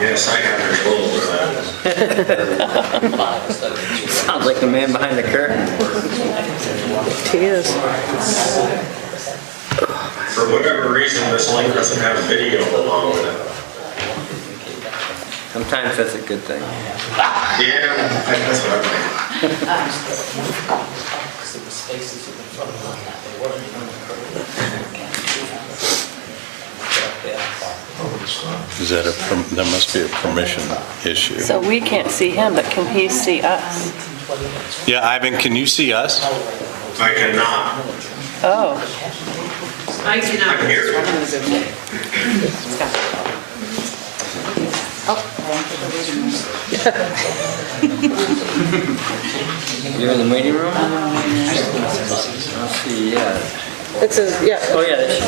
Yes, I have control over that. Sounds like the man behind the curtain. He is. For whatever reason, this link doesn't have a video along with it. Sometimes that's a good thing. Yeah, that's what I think. Is that that must be a permission issue. So we can't see him, but can he see us? Yeah, Ivan, can you see us? I cannot. Oh, I can hear it. You're in the waiting room? Let's see, yeah. it says, yeah. Oh, yeah, that's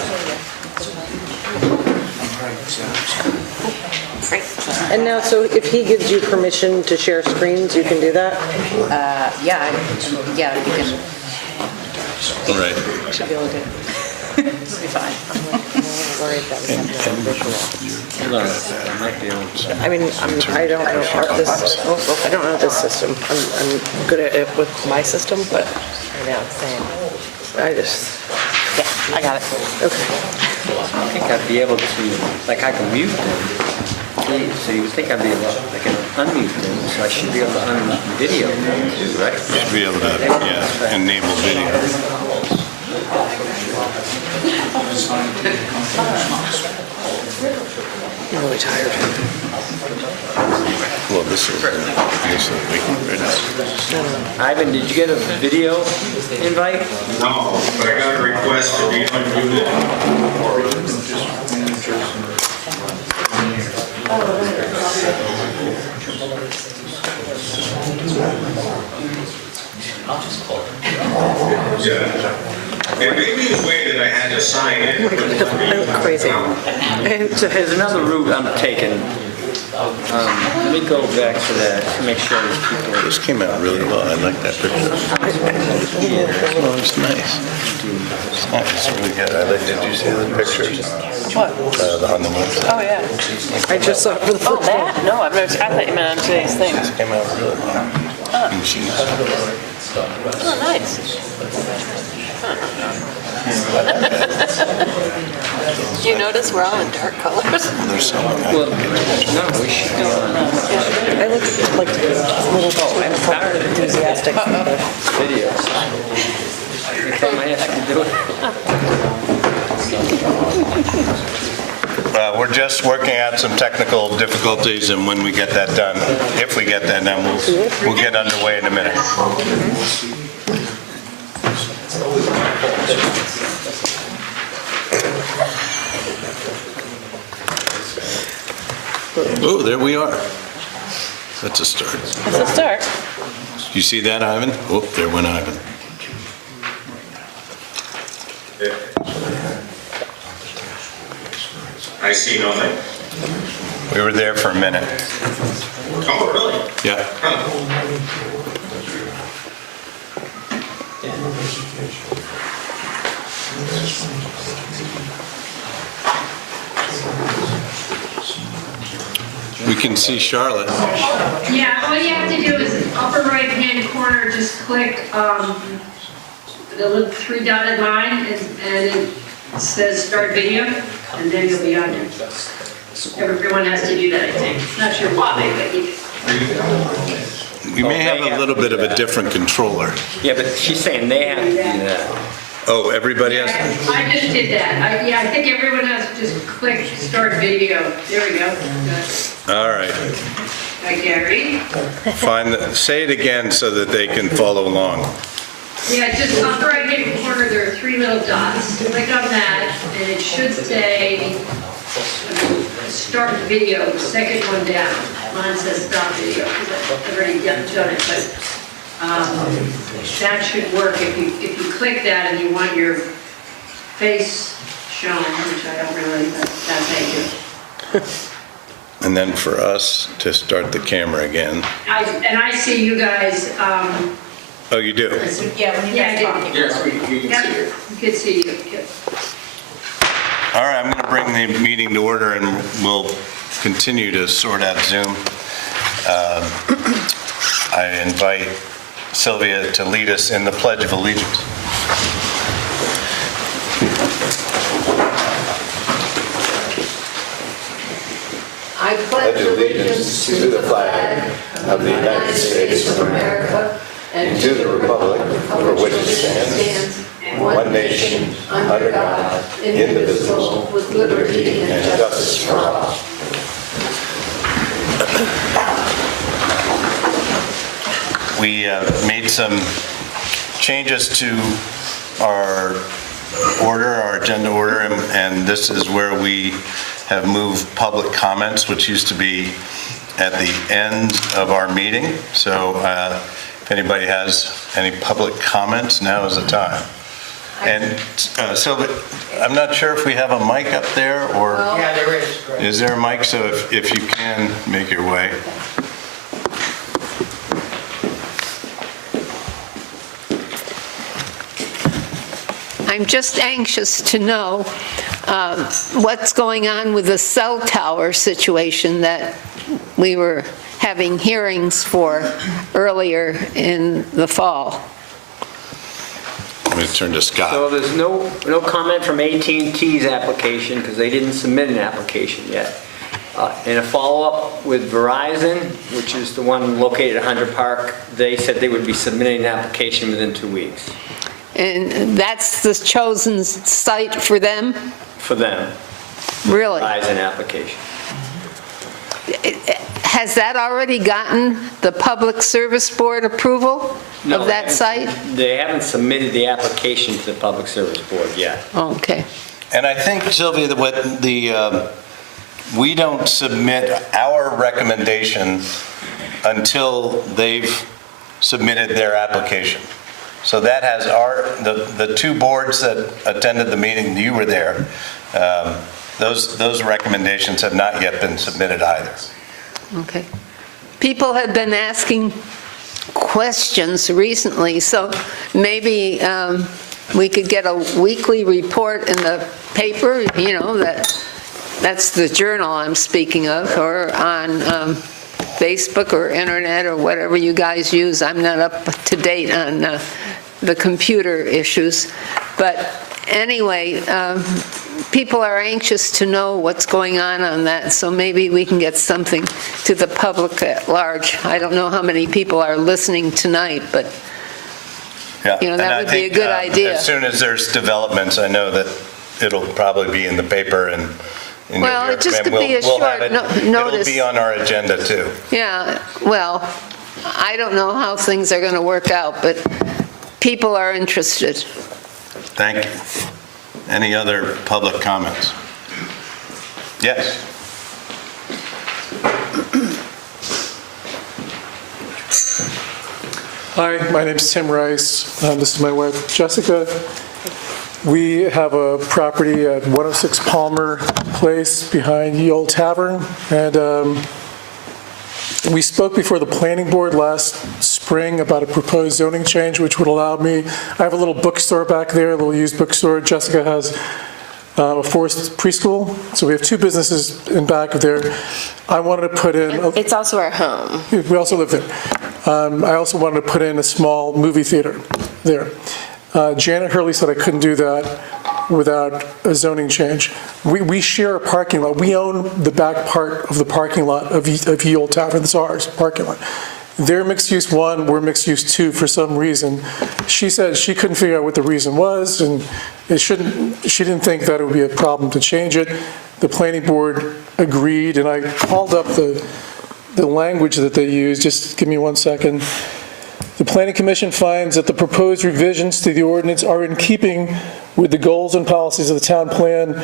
And now, so if he gives you permission to share screens, you can do that? Yeah, you can, Right. Should be able to do it. it'll be fine. Worried that we have to have visual. Hold on, I might be able to. I mean, I don't know I don't know this system. I'm good at it with my system, but I know, same. I just, yeah, I got it. Okay. I think I'd be able to, like, I can mute them. So you would think I'd be able to, I can unmute them, so I should be able to unmute video too, right? Should be able to, yeah, enable video. I'm really tired. Well, this is waking right now. Ivan, did you get a video invite? No, but I got a request to be unmuted. Yeah. It may be the way that I had to sign in. I look crazy. There's another route I'm taking. Let me go back to that to make sure these people. This came out really well. I like that picture. Oh, it's nice. It's nice. It's really good. Did you see the picture? What? The honeymoon. Oh, yeah. I just saw it for the first time. Oh, that? No, I've never, I thought you meant on today's thing. This came out really well. And she's Oh, nice. Do you notice we're all in dark colors? there's someone. Well, no, we should go on I look like a little enthusiastic. video. Every time I have to do it. We're just working out some technical difficulties, and when we get that done, if we get that done, we'll get underway in a minute. Oh, there we are. That's a start. That's a start. You see that, Ivan? Oh, there went Ivan. I see nothing. We were there for a minute. Oh, really? Yeah. We can see Charlotte. Yeah, all you have to do is upper right-hand corner, just click the little three dotted line and it says start video, and then you'll be on there. Everyone has to do that, I think. Not sure why, but you. We may have a little bit of a different controller. Yeah, but she's saying they have to do that. Oh, everybody has? I just did that. I think everyone has to just click start video. There we go. All right. Hi, Gary. Say it again so that they can follow along. Yeah, just upper right-hand corner, there are three little dots. Click on that, and it should say start video, second one down. Mine says stop video, because I've already done it, but that should work. If you click that and you want your face shown, which I don't really, that's how you do it. And then for us to start the camera again. And I see you guys. Oh, you do? Yeah, when you guys talk. Yes, we can see Yep, it. you can see you. Yep. All right, I'm going to bring the meeting to order, and we'll continue to sort out Zoom, I invite Sylvia to lead us in the Pledge of Allegiance. I pledge allegiance to the flag of the United States of America and to the republic for which it stands, one nation, under God, indivisible, with liberty and justice for all. We made some changes to our agenda order, and this is where we have moved public comments, which used to be at the end of our meeting. So if anybody has any public comments, now is the time. And so I'm not sure if we have a mic up there, or Yeah, there is. is there a mic? So if you can make your way. I'm just anxious to know what's going on with the cell tower situation that we were having hearings for earlier in the fall. Let me turn to Scott. So there's no comment from AT&T's application because they didn't submit an application yet. In a follow-up with Verizon, which is the one located at Hunter Park, they said they would be submitting an application within 2 weeks And that's the chosen site for them? for them. Really? Verizon application. Has that already gotten the Public Service Board approval No, of that site? They haven't submitted the application to the Public Service Board yet. Okay. And I think, Sylvia, that what we don't submit our recommendation until they've submitted their application. So that has the two boards that attended the meeting, you were there, those recommendations have not yet been submitted either. Okay. People have been asking questions recently, so maybe we could get a weekly report in the paper, you know, that's the journal I'm speaking of, or on Facebook or internet or whatever you guys use. I'm not up to date on the computer issues. But anyway, people are anxious to know what's going on that, so maybe we can get something to the public at large. I don't know how many people are listening tonight, but Yeah. You know, that And I would be a think, good idea. As soon as there's developments, I know that it'll probably be in the paper and you'll Well, hear- it just and could be a we'll have short it- notice. It'll be on our agenda too. yeah, well, I don't know how things are going to work out, but people are interested. Thank you. Any other public comments? Yes. Hi, my name's Tim Rice. This is my wife, Jessica. We have a property at 106 Palmer Place behind Ye Old Tavern, and we spoke before the planning board last spring about a proposed zoning change, which would allow me, I have a little bookstore back there, a little used bookstore. Jessica has a Forest preschool, so we have two businesses in back of there. I wanted to put in... It's also our home. We also live there. I also wanted to put in a small movie theater there. Janet Hurley said I couldn't do that without a zoning change. We share a parking lot. We own the back part of the parking lot of Ye Old Tavern. It's ours, parking lot. They're mixed use 1, we're mixed use 2 for some reason. She said she couldn't figure out what the reason was, and she didn't think that it would be a problem to change it. The planning board agreed, and I called up the language that they use. Just give me 1 second. The Planning Commission finds that the proposed revisions to the ordinance are in keeping with the goals and policies of the town plan.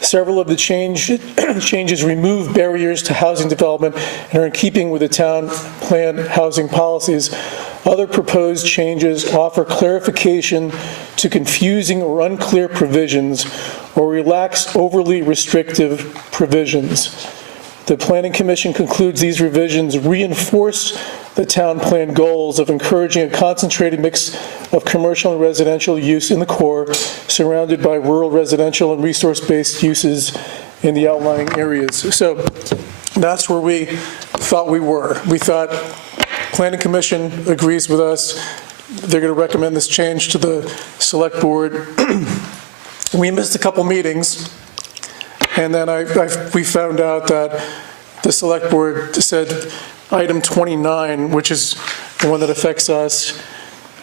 Several of the changes remove barriers to housing development and are in keeping with the town plan housing policies. Other proposed changes offer clarification to confusing or unclear provisions or relax overly restrictive provisions. The Planning Commission concludes these revisions reinforce the town plan goals of encouraging a concentrated mix of commercial and residential use in the core, surrounded by rural residential and resource-based uses in the outlying areas. So that's where we thought we were. We thought Planning Commission agrees with us. They're going to recommend this change to the Select Board. We missed a couple meetings, and then we found out that the Select Board said item 29, which is the one that affects us,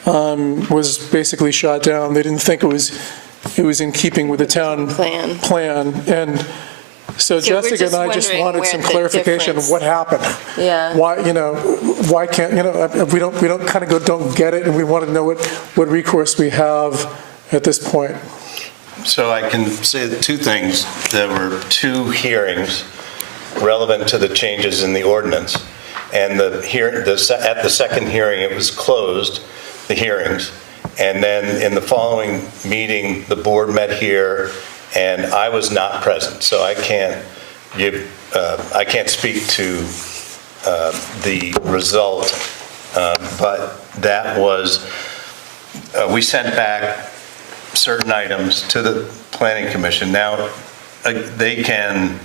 was basically shot down. They didn't think it was in keeping with the town plan. And so we're Jessica just and I just wondering wanted where some the clarification of difference- what happened. Yeah. Why can't, we don't kind of don't get it, and we want to know what recourse we have at this point. So I can say two things. There were two hearings relevant to the changes in the ordinance. And at the second hearing, it was closed, the hearings. And then in the following meeting, the board met here, and I was not present. So I can't speak to the result. But that was, we sent back certain items to the Planning Commission. Now, they can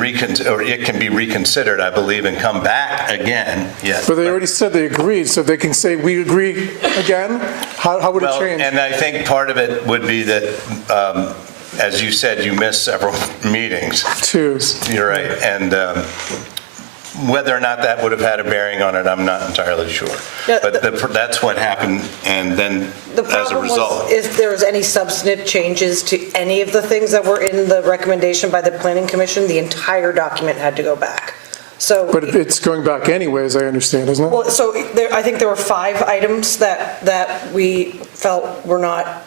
reconsider, or it can be reconsidered, I believe, and come back again. Yes. But they already said they agreed, so they can say, we agree again? How would it Well, change? and I think part of it would be that, as you said, you missed several meetings. Two. You're right. And whether or not that would have had a bearing on it, I'm not entirely sure. Yeah, But that's what happened, and then The as a problem result. was, if there was any substantive changes to any of the things that were in the recommendation by the Planning Commission, the entire document had to go back. So, But it's going back anyways, I understand, isn't it? well, so I think there were 5 items that we felt were not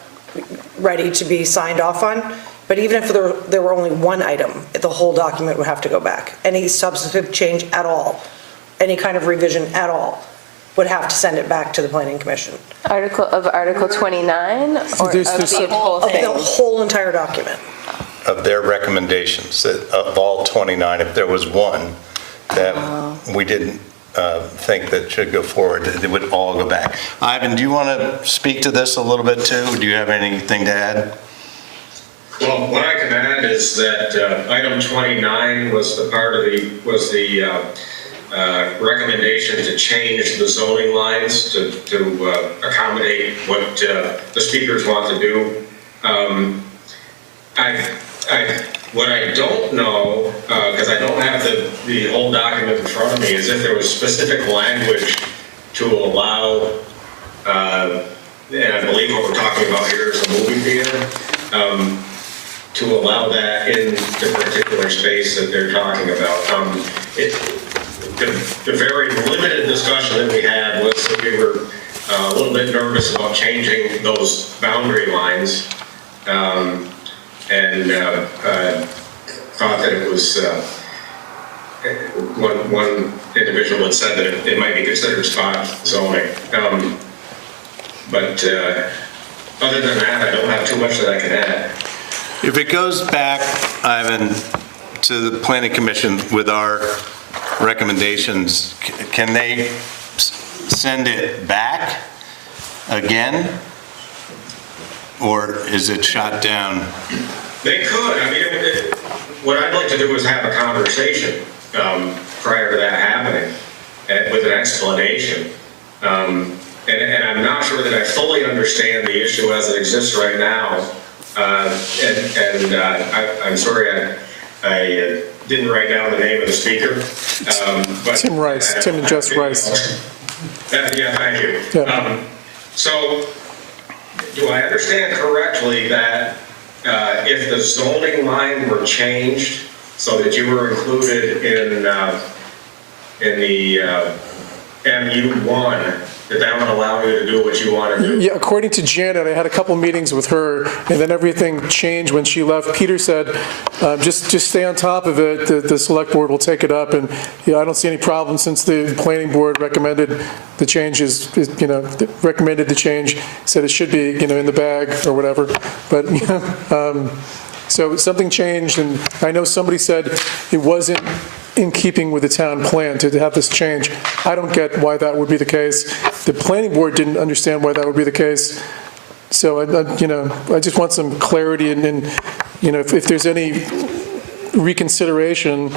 ready to be signed off on. But even if there were only 1 item, the whole document would have to go back. Any substantive change at all, any kind of revision at all, would have to send it back to the Planning Commission. Article 29 or of There's the whole Of the thing? whole entire document. Of their recommendations, that of all 29, if there was one that we didn't think that should go forward, it would all go back. Ivan, do you want to speak to this a little bit too? Do you have anything to add? Well, what I can add is that item 29 was the recommendation to change the zoning lines to accommodate what the speakers want to do. What I don't know, because I don't have the whole document in front of me, is if there was specific language to allow, and I believe what we're talking about here is a movie theater, to allow that in the particular space that they're talking about. The very limited discussion that we had was that we were a little bit nervous about changing those boundary lines, and thought that it was, one individual had said that it might be considered spot zoning. But other than that, I don't have too much that I can add. If it goes back, Ivan, to the Planning Commission with our recommendations, can they send it back again? Or is it shot down? They could. I mean, what I'd like to do is have a conversation prior to that happening with an explanation. And I'm not sure that I fully understand the issue as it exists right now. I'm sorry, I didn't write down the name of the speaker. But Tim Rice, Tim and Jess Rice. Yeah, thank you. Yeah. So, do I understand correctly that if the zoning line were changed so that you were included in the MU1, that would allow you to do what you want to do? Yeah, according to Janet, I had a couple meetings with her, and then everything changed when she left. Peter said, just stay on top of it, the select board will take it up, and I don't see any problem since the planning board recommended the changes, recommended the change, said it should be, in the bag or whatever, but, so something changed, and I know somebody said it wasn't in keeping with the town plan to have this change. I don't get why that would be the case. The planning board didn't understand why that would be the case. So, I just want some clarity, and if there's any reconsideration,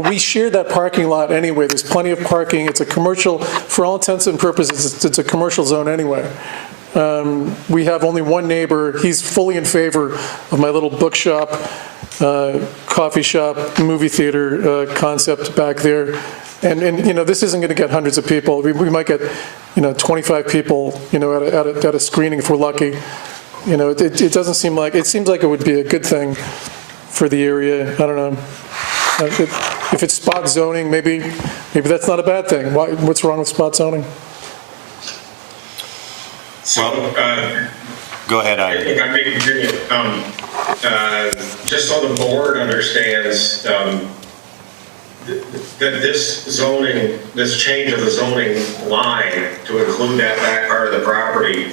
We share that parking lot anyway. There's plenty of parking. It's a commercial, for all intents and purposes, it's a commercial zone anyway. We have only one neighbor. He's fully in favor of my little bookshop, coffee shop, movie theater concept back there. And this isn't going to get hundreds of people. We might get, 25 people, at a screening if we're lucky. It doesn't seem like, it seems like it would be a good thing for the area. I don't know. If it's spot zoning, maybe that's not a bad thing. What's wrong with spot zoning? So, Go ahead, I think I may continue. Just so the board understands, that this change of the zoning line to include that back part of the property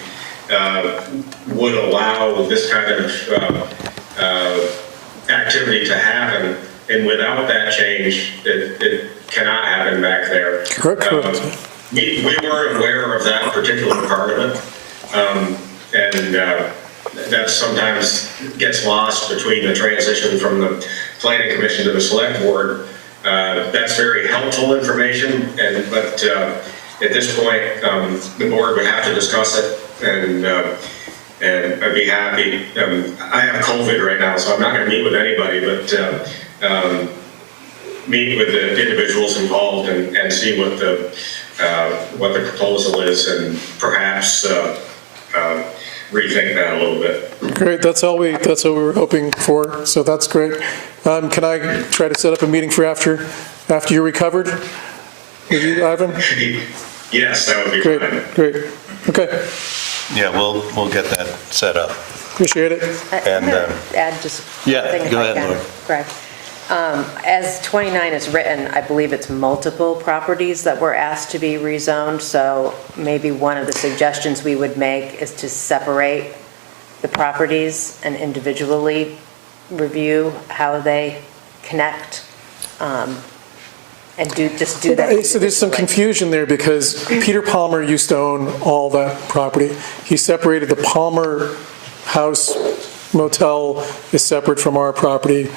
would allow this kind of activity to happen, and without that change, it cannot happen back there. Correct. We weren't aware of that particular part of it, and that sometimes gets lost between the transition from the planning commission to the select board. That's very helpful information, but at this point, the board would have to discuss it, and I'd be happy. I have COVID right now, so I'm not going to meet with anybody, but meet with the individuals involved and see what the proposal is, and perhaps rethink that a little bit. Great, that's what we were hoping for, so that's great. Can I try to set up a meeting for after you're recovered with you, Ivan? Yes, that would be fine. Great, okay, Yeah, we'll get that set up. appreciate it. And, I'm going to add just one yeah, thing if go I ahead, can. Lori. Greg. As 29 is written, I believe it's multiple properties that were asked to be rezoned, so maybe one of the suggestions we would make is to separate the properties and individually review how they connect, and do that. So there's some confusion there because Peter Palmer used to own all that property. He separated the Palmer House Motel is separate from our property.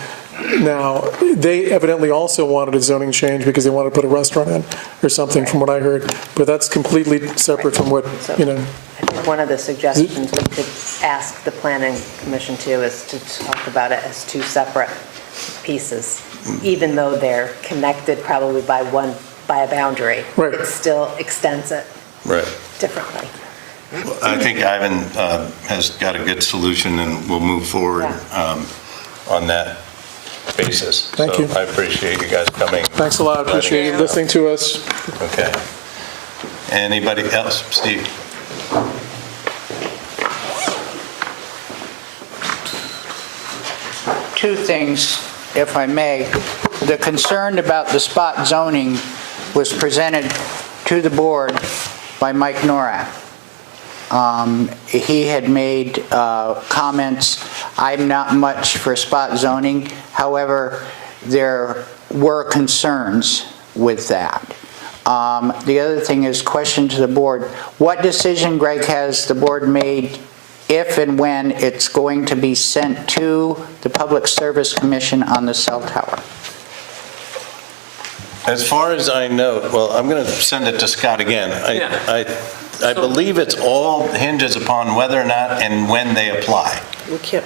Now, they evidently also wanted a zoning change because they wanted to put a restaurant in or something from what I heard, but that's completely separate from what, I think one of the suggestions we could ask the planning commission to is to talk about it as two separate pieces, even though they're connected probably by a boundary. Right. It still extends it Right. differently. I think Ivan has got a good solution, and we'll move forward on that basis. Thank you. So I appreciate you guys coming. Thanks a lot, appreciate you listening to us. Okay. Anybody else? Steve? Two things, if I may. The concern about the spot zoning was presented to the board by Mike Norak. He had made comments, I'm not much for spot zoning, however, there were concerns with that. The other thing is, question to the board, what decision, Greg, has the board made if and when it's going to be sent to the Public Service Commission on the cell tower? As far as I know, well, I'm going to send it to Scott again. I believe it's all hinges upon whether or not and when they apply. We can't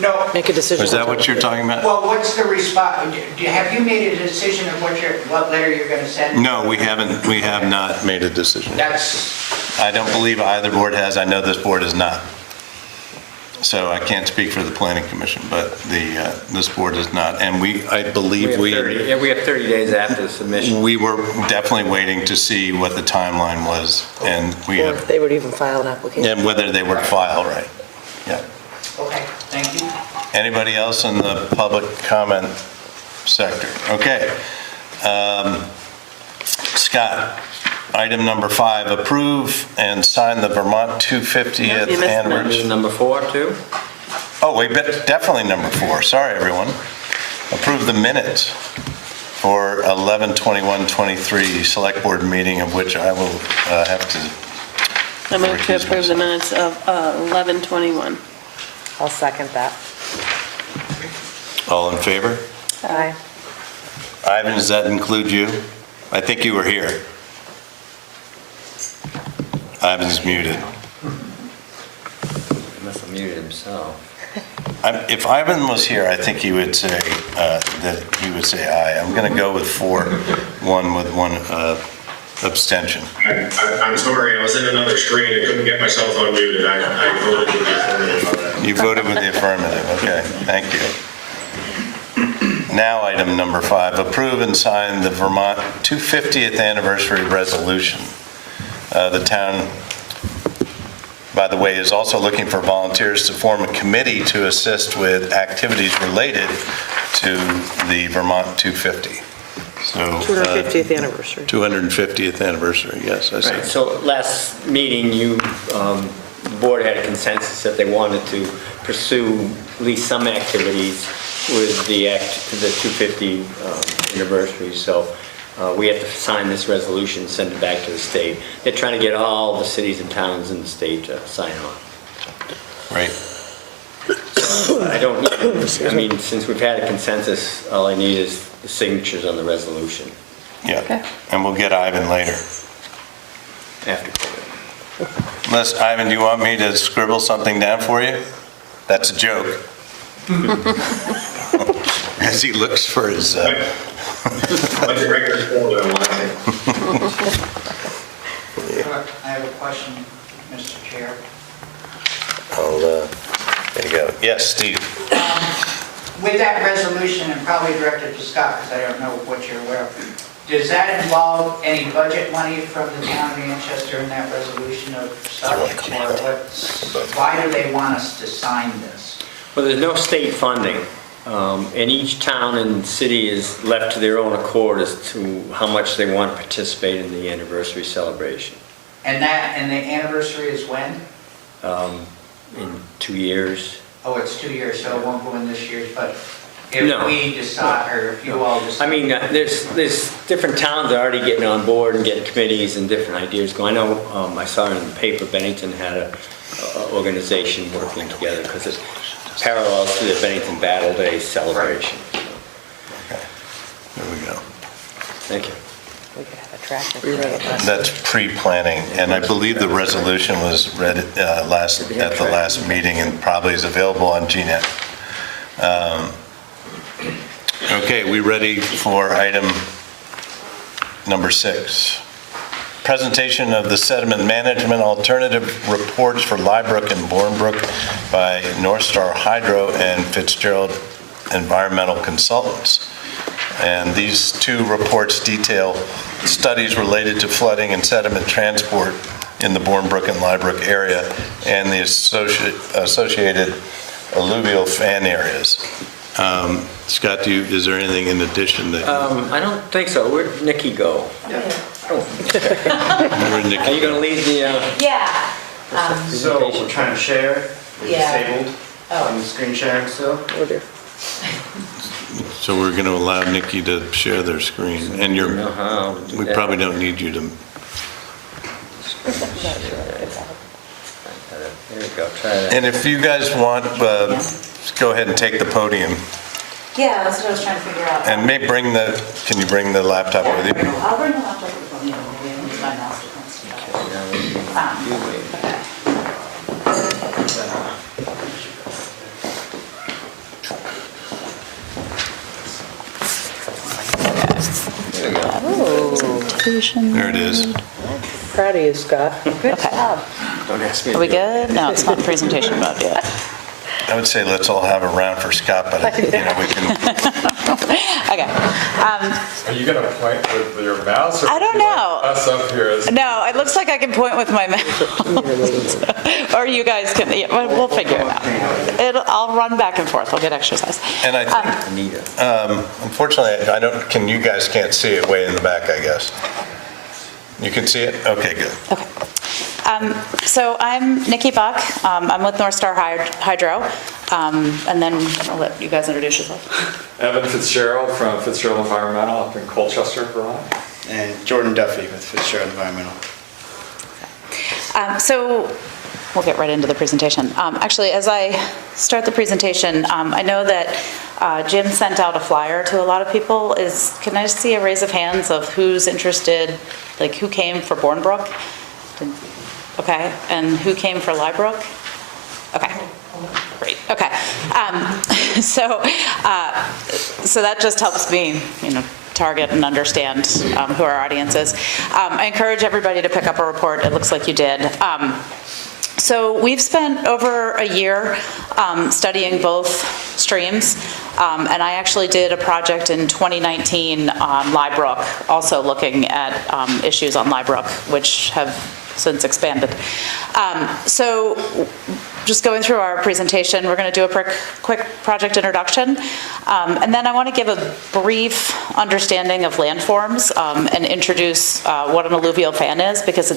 No. make a decision. Is that what you're talking about? Well, what's the response? Have you made a decision of what letter you're going to send? No, we haven't. We have not made a decision. That's, I don't believe either board has. I know this board is not. So I can't speak for the planning commission, but this board is not. And I believe We have 30 days after the submission. we were definitely waiting to see what the timeline was, and we Or have, if they would even file an application. and whether they would file right. Yeah. okay, thank you. Anybody else in the public comment sector? Okay. Scott, item number 5, approve and sign the Vermont 250th anniversary. Number 4, too? Oh, wait, but definitely number 4. Sorry, everyone. Approve the minutes for 11/21/23 select board meeting, of which I will have to. I move to approve the minutes of 11/21. I'll second that. All in favor? Aye. Ivan, does that include you? I think you were here. Ivan's muted. He must have muted himself. If Ivan was here, I think he would say aye. I'm going to go with 4-1 with one abstention. I'm sorry, I was in another screen, I couldn't get myself unmuted, I voted with the affirmative on that. You voted with the affirmative, okay, thank you. Now, item number 5, approve and sign the Vermont 250th anniversary resolution. The town, by the way, is also looking for volunteers to form a committee to assist with activities related to the Vermont 250. So 250th anniversary. 250th anniversary, yes, I Right, see. so last meeting, the board had a consensus that they wanted to pursue at least some activities with the 250 anniversary, so we have to sign this resolution, send it back to the state. They're trying to get all the cities and towns in the state to sign on. Right. I don't, I mean, since we've had a consensus, all I need is the signatures on the resolution Yeah, and we'll get Ivan later. after COVID. Unless, Ivan, do you want me to scribble something down for you? That's a joke. As he looks for his, Budget records forward on Wednesday. I have a question, Mr. Chair. there you go. Yes, Steve. With that resolution, and probably directed to Scott, because I don't know what you're aware of, does that involve any budget money from the town of Manchester in that resolution of stuff? Or why do they want us to sign this? Well, there's no state funding, and each town and city is left to their own accord as to how much they want to participate in the anniversary celebration. And the anniversary is when? In 2 years. Oh, it's 2 years, so it won't go in this year's, but No. if we decide, or if you all decide. I mean, there's different towns that are already getting on board and getting committees and different ideas going. I know, I saw in the paper, Bennington had a organization working together because it parallels to the Bennington Battle Day celebration. There we go. Thank you. We could have a tractor. That's pre-planning, and I believe the resolution was read at the last meeting and probably is available on GNet. Okay, we ready for item number 6? Presentation of the sediment management alternative reports for Liebrook and Bournebrook by North Star Hydro and Fitzgerald Environmental Consultants. And these two reports detail studies related to flooding and sediment transport in the Bournebrook and Liebrook area and the associated alluvial fan areas. Scott, is there anything in addition that? I don't think so. Where'd Nikki go? Where Nikki Are you going to lead the Yeah. So we're trying to share, we're Yeah. disabled on the screen sharing still. So we're going to allow Nikki to share their screen, and I don't know how to do we that. probably don't need you to. There you go, try that. And if you guys want, go ahead and take the podium, Yeah, that's what I was trying to figure out. and can you bring the laptop with you? I'll bring the laptop with me, maybe I'll use my mouse to There it is. Proud of you, Scott. Good job. Don't ask me to Are we do it. good? No, it's not presentation mode yet. I would say let's all have a round for Scott, but we can. Okay. Are you gonna point with your mouse or? I don't would you like know. Us up here as. No, it looks like I can point with my mouse. Or you guys can, yeah, we'll figure it out. I'll run back and forth, we'll get exercise. And I think, Anita. unfortunately, you guys can't see it way in the back, I guess. You can see it? Okay, good. Okay. So I'm Nikki Buck. I'm with North Star Hydro. And then I'll let you guys introduce yourself. Evan Fitzgerald from Fitzgerald Environmental up in Colchester, Vermont. And Jordan Duffy with Fitzgerald Environmental. So we'll get right into the presentation. Actually, as I start the presentation, I know that Jim sent out a flyer to a lot of people. Can I just see a raise of hands of who's interested, like who came for Bournebrook? Okay, and who came for Liebrook? Okay, great, okay. So that just helps me, target and understand who our audience is. I encourage everybody to pick up a report. It looks like you did. So we've spent over a year studying both streams, and I actually did a project in 2019 on Liebrook, also looking at issues on Liebrook, which have since expanded. So just going through our presentation, we're going to do a quick project introduction, and then I want to give a brief understanding of landforms and introduce what an alluvial fan is, because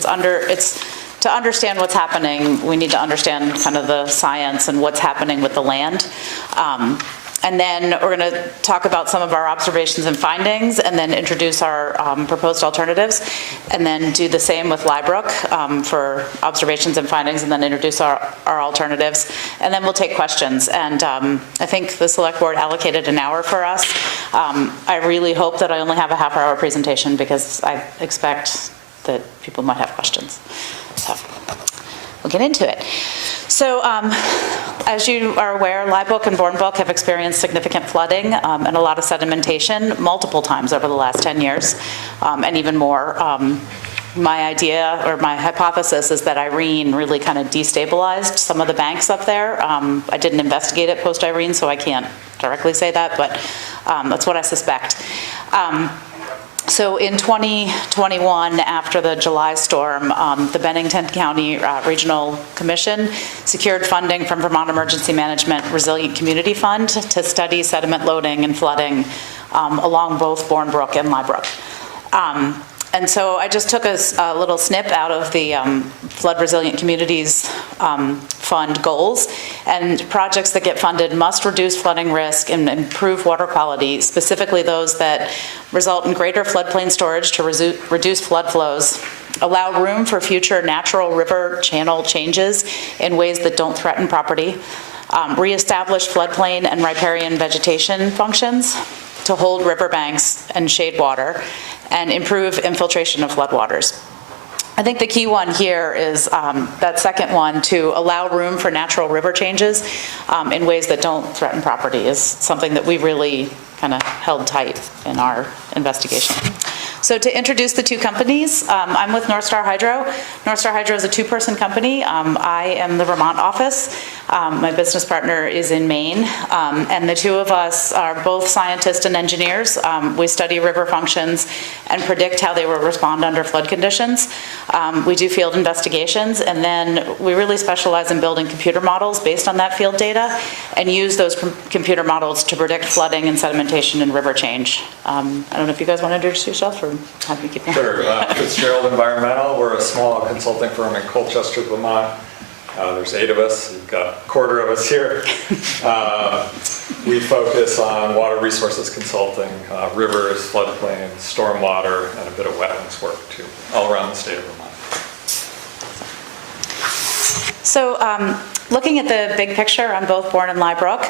to understand what's happening, we need to understand kind of the science and what's happening with the land. And then we're going to talk about some of our observations and findings, and then introduce our proposed alternatives, and then do the same with Liebrook for observations and findings, and then introduce our alternatives. And then we'll take questions. And I think the select board allocated an hour for us. I really hope that I only have a half-hour presentation, because I expect that people might have questions. So we'll get into it. So as you are aware, Liebrook and Bournebrook have experienced significant flooding and a lot of sedimentation multiple times over the last 10 years, and even more. My idea, or my hypothesis, is that Irene really kind of destabilized some of the banks up there. I didn't investigate it post-Irene, so I can't directly say that, but that's what I suspect. So in 2021, after the July storm, the Bennington County Regional Commission secured funding from Vermont Emergency Management Resilient Community Fund to study sediment loading and flooding along both Bournebrook and Liebrook. And so I just took a little snip out of the Flood Resilient Communities Fund goals, and projects that get funded must reduce flooding risk and improve water quality, specifically those that result in greater floodplain storage to reduce flood flows, allow room for future natural river channel changes in ways that don't threaten property, reestablish floodplain and riparian vegetation functions to hold riverbanks and shade water, and improve infiltration of floodwaters. I think the key one here is that second one, to allow room for natural river changes in ways that don't threaten property, is something that we really kind of held tight in our investigation. So to introduce the two companies, I'm with North Star Hydro. North Star Hydro is a two-person company. I am the Vermont office. My business partner is in Maine, and the two of us are both scientists and engineers. We study river functions and predict how they will respond under flood conditions. We do field investigations, and then we really specialize in building computer models based on that field data, and use those computer models to predict flooding and sedimentation and river change. I don't know if you guys want to introduce yourself, or have me keep going? Sure. Fitzgerald Environmental. We're a small consulting firm in Colchester, Vermont. There's 8 of us. We've got a quarter of us here. We focus on water resources consulting, rivers, floodplains, stormwater, and a bit of wetlands work too, all around the state of Vermont. So looking at the big picture on both Bourne and Liebrook,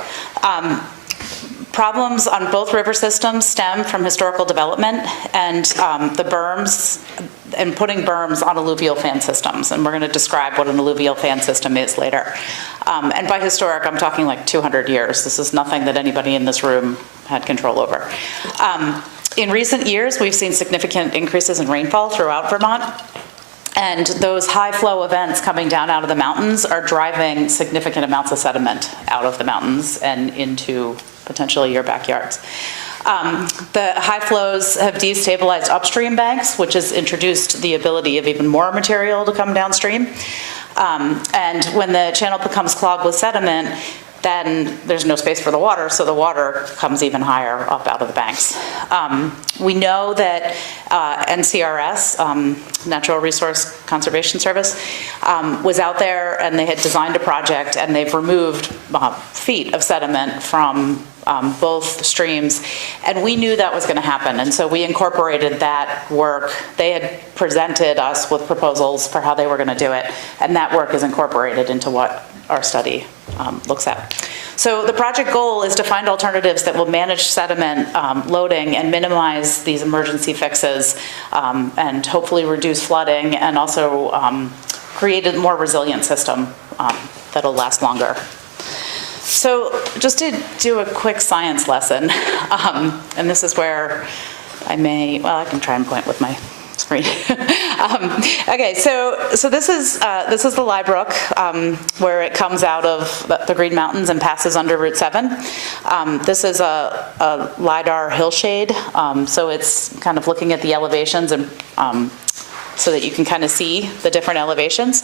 problems on both river systems stem from historical development and the berms, and putting berms on alluvial fan systems. And we're going to describe what an alluvial fan system is later. And by historic, I'm talking like 200 years. This is nothing that anybody in this room had control over. In recent years, we've seen significant increases in rainfall throughout Vermont. And those high flow events coming down out of the mountains are driving significant amounts of sediment out of the mountains and into potentially your backyards. The high flows have destabilized upstream banks, which has introduced the ability of even more material to come downstream. And when the channel becomes clogged with sediment, then there's no space for the water, so the water comes even higher up out of the banks. We know that NCRS, Natural Resource Conservation Service, was out there and they had designed a project, and they've removed feet of sediment from both streams. And we knew that was going to happen, and so we incorporated that work. They had presented us with proposals for how they were going to do it, and that work is incorporated into what our study looks at. So the project goal is to find alternatives that will manage sediment loading and minimize these emergency fixes, and hopefully reduce flooding, and also create a more resilient system that'll last longer. So just to do a quick science lesson, and this is where I can try and point with my screen. Okay, so this is the Lye Brook, where it comes out of the Green Mountains and passes under Route 7. This is a LiDAR hillshade, so it's kind of looking at the elevations and so that you can kind of see the different elevations.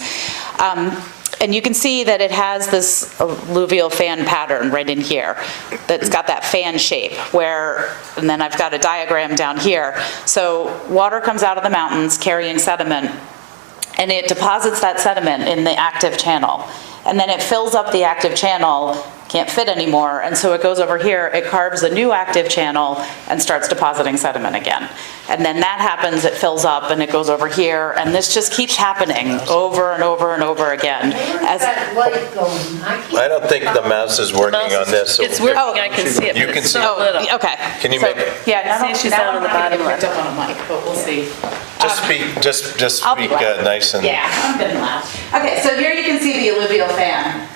And you can see that it has this alluvial fan pattern right in here that's got that fan shape and then I've got a diagram down here. So water comes out of the mountains carrying sediment, and it deposits that sediment in the active channel. And then it fills up the active channel, can't fit anymore, and so it goes over here, it carves a new active channel and starts depositing sediment again. And then that happens, it fills up and it goes over here, and this just keeps happening over and over and over again. Where's that light going? I don't think the mouse is working on this. so It's working, I can see it, You but can it's see- not lit up. Okay. Can you So, make it? Yeah, See, she's down on the bottom left. Picked up on a mic, but we'll see. Just speak, just I'll be speak loud. nice and. Yeah, I'm good and loud. Okay, so here you can see the alluvial fan.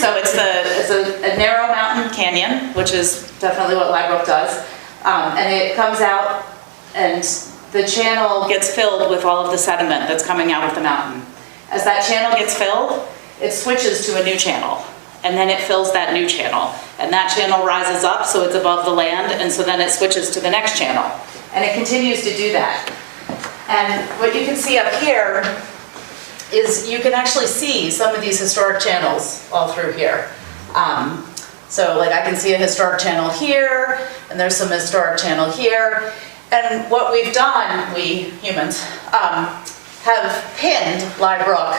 So it's a narrow mountain canyon, which is definitely what Lye Brook does. And it comes out, and the channel gets filled with all of the sediment that's coming out of the mountain. As that channel gets filled, it switches to a new channel, and then it fills that new channel. And that channel rises up, so it's above the land, and so then it switches to the next channel. And it continues to do that. And what you can see up here is you can actually see some of these historic channels all through here. So like I can see a historic channel here, and there's some historic channel here. And what we've done, we humans, have pinned Lye Brook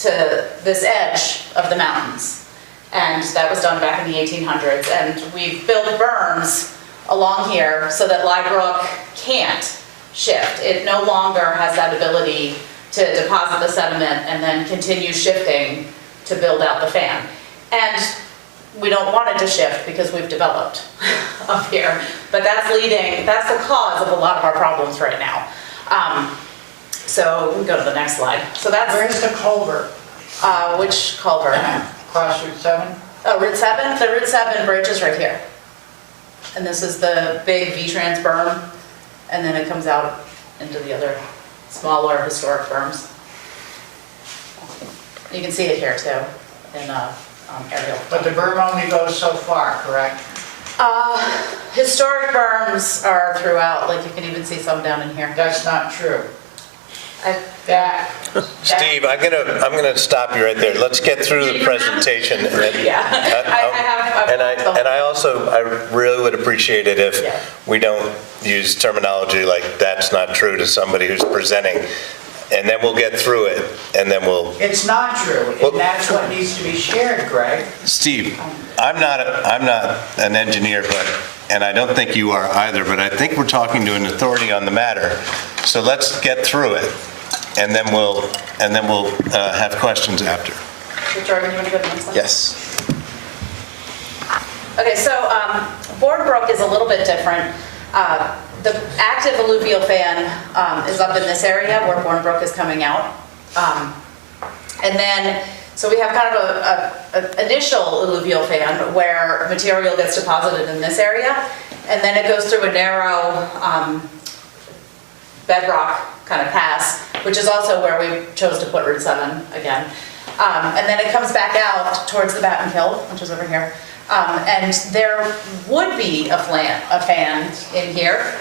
to this edge of the mountains. And that was done back in the 1800s. And we've built berms along here so that Lye Brook can't shift. It no longer has that ability to deposit the sediment and then continue shifting to build out the fan. And we don't want it to shift because we've developed up here. But that's the cause of a lot of our problems right now. So we can go to the next slide. So that's. Where's the culvert? Which culvert? Across Route 7? Oh, Route 7? The Route 7 bridge is right here. And this is the big V-Trans berm, and then it comes out into the other smaller historic berms. You can see it here too, in aerial. But the berm only goes so far, correct? Historic berms are throughout, like you can even see some down in here. That's not true. That. Steve, I'm gonna stop you right there. Let's get through the presentation. Yeah. And I really would appreciate it Yeah. if we don't use terminology like "that's not true" to somebody who's presenting, and then we'll get through it, and then we'll. It's not true, Well- and that's what needs to be shared, Greg. Steve, I'm not an engineer, and I don't think you are either, but I think we're talking to an authority on the matter. So let's get through it, and then we'll have questions after. Jordan, you want to go to the next slide? Yes. Okay, so Boardbrook is a little bit different. The active alluvial fan is up in this area where Bournebrook is coming out. And then, so we have kind of an initial alluvial fan where material gets deposited in this area, and then it goes through a narrow bedrock kind of pass, which is also where we chose to put Route 7 again. And then it comes back out towards the Batten Hill, which is over here. And there would be a fan in here,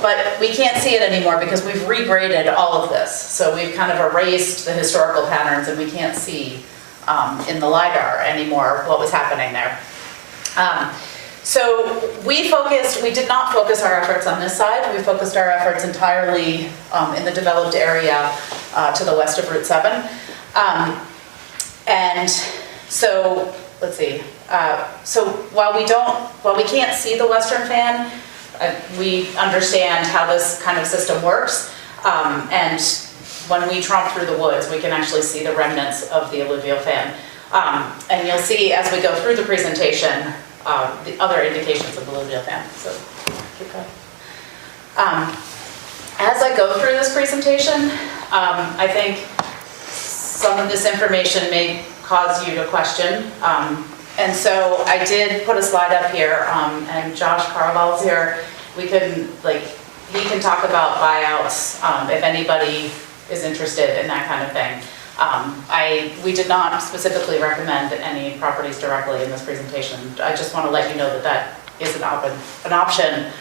but we can't see it anymore because we've regraded all of this. So we've kind of erased the historical patterns, and we can't see in the LiDAR anymore what was happening there. So we did not focus our efforts on this side. We focused our efforts entirely in the developed area to the west of Route 7. And so, let's see. So while we can't see the western fan, we understand how this kind of system works. And when we tromp through the woods, we can actually see the remnants of the alluvial fan. And you'll see as we go through the presentation, the other indications of alluvial fan. So keep going. As I go through this presentation, I think some of this information may cause you to question. And so I did put a slide up here, and Josh Carval's here. We can, he can talk about buyouts if anybody is interested in that kind of thing. We did not specifically recommend any properties directly in this presentation. I just want to let you know that that is an option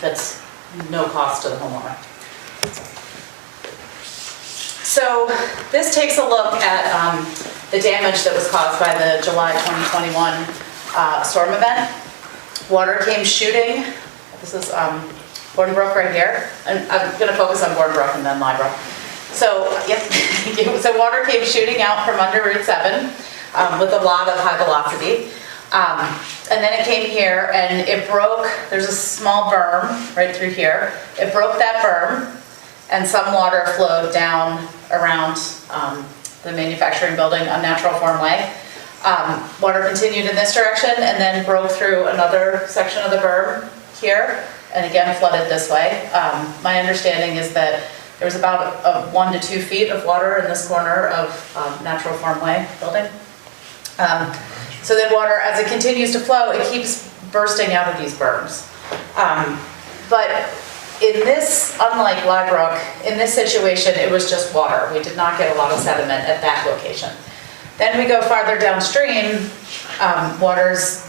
that's no cost to the homeowner. So this takes a look at the damage that was caused by the July 2021 storm event. Water came shooting. This is Bournebrook right here. And I'm going to focus on Bournebrook and then Libra. So, yep. So water came shooting out from under Route 7 with a lot of high velocity. And then it came here and it broke. There's a small berm right through here. It broke that berm and some water flowed down around the manufacturing building on Natural Form Way. Water continued in this direction and then broke through another section of the berm here and again flooded this way. My understanding is that there was about 1 to 2 feet of water in this corner of Natural Form Way building. So that water, as it continues to flow, it keeps bursting out of these berms. But in this, unlike Librook, in this situation, it was just water. We did not get a lot of sediment at that location. Then we go farther downstream, waters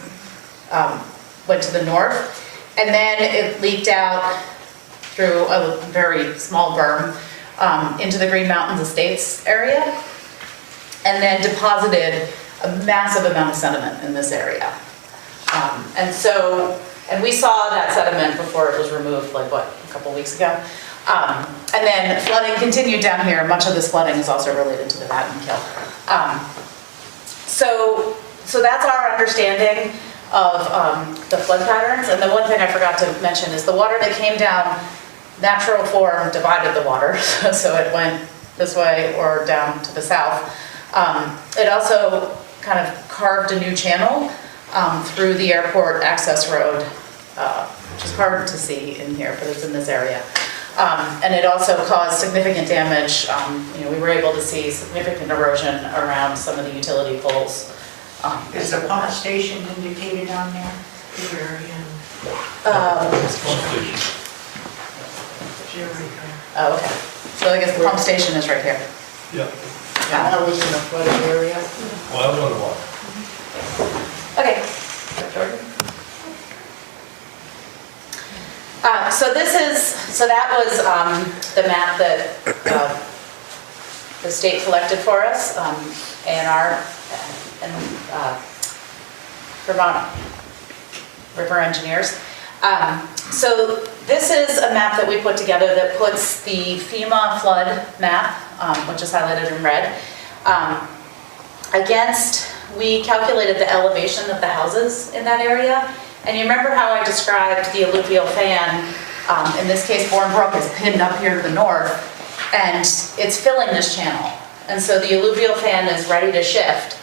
went to the north, and then it leaked out through a very small berm into the Green Mountains Estates area, and then deposited a massive amount of sediment in this area. And we saw that sediment before it was removed, like what, a couple weeks ago? And then flooding continued down here. Much of this flooding is also related to the Batten Kill. So that's our understanding of the flood patterns. And the one thing I forgot to mention is the water that came down, Natural Form divided the water, so it went this way or down to the south. It also kind of carved a new channel through the airport access road, which is hard to see in here, but it's in this area. And it also caused significant damage. We were able to see significant erosion around some of the utility poles. Is the pump station indicated on there? Oh, okay. So I guess the pump station is right here. Yeah. That was in the flooded area? Well, I don't know what. Okay. Jordan? So that was the map that the state collected for us, and Vermont River Engineers. So this is a map that we put together that puts the FEMA flood map, which is highlighted in red, we calculated the elevation of the houses in that area. And you remember how I described the alluvial fan, in this case Bournebrook is pinned up here to the north, and it's filling this channel. And so the alluvial fan is ready to shift.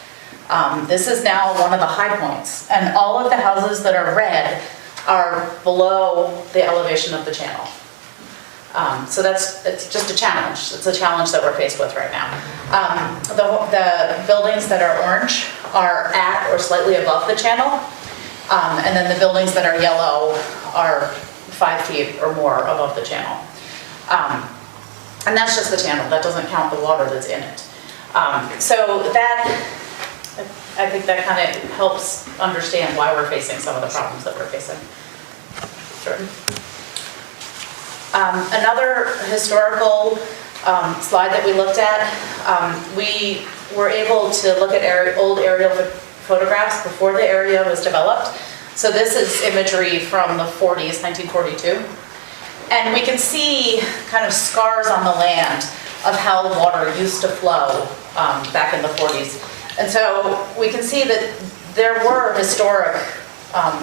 This is now one of the high points, and all of the houses that are red are below the elevation of the channel. So it's just a challenge. It's a challenge that we're faced with right now. The buildings that are orange are at or slightly above the channel. And then the buildings that are yellow are 5 feet or more above the channel. And that's just the channel. That doesn't count the water that's in it. So that, I think that kind of helps understand why we're facing some of the problems that we're facing. Jordan? Another historical slide that we looked at, we were able to look at old aerial photographs before the area was developed. So this is imagery from the 40s, 1942. And we can see kind of scars on the land of how water used to flow back in the 40s. And so we can see that there were historic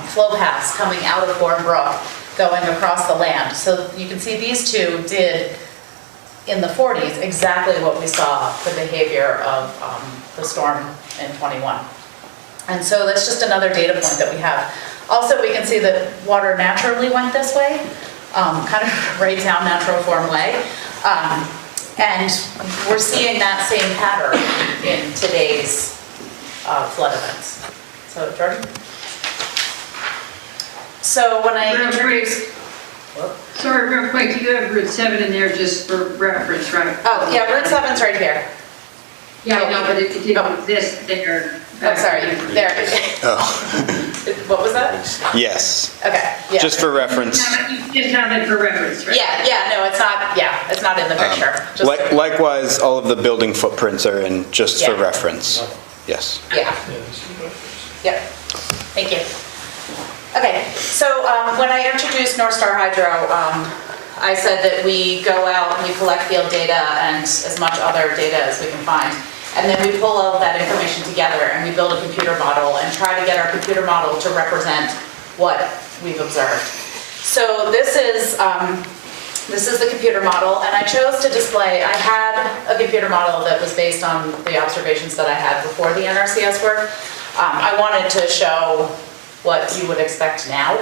flow paths coming out of Bourne Brook, going across the land. So you can see these two did, in the 40s, exactly what we saw the behavior of the storm in 21. And so that's just another data point that we have. Also, we can see that water naturally went this way, kind of right down Natural Form Way. And we're seeing that same pattern in today's flood events. So, Jordan? So when I introduce... Sorry, real quick, you have Route 7 in there just for reference, right? Oh, yeah, Route 7's right here. Yeah, I know, but it didn't exist there. Oh, sorry, there. What was that? Yes, Okay, yeah. just for reference. You just have it for reference, right? Yeah, no, it's not in the picture. Just Likewise, all of the building footprints are in just for Yeah. reference. Yes. Yeah. Yep, thank you. Okay, so when I introduced North Star Hydro, I said that we go out and we collect field data and as much other data as we can find. And then we pull all of that information together and we build a computer model and try to get our computer model to represent what we've observed. So this is the computer model, and I chose to display, I had a computer model that was based on the observations that I had before the NRCS work. I wanted to show what you would expect now.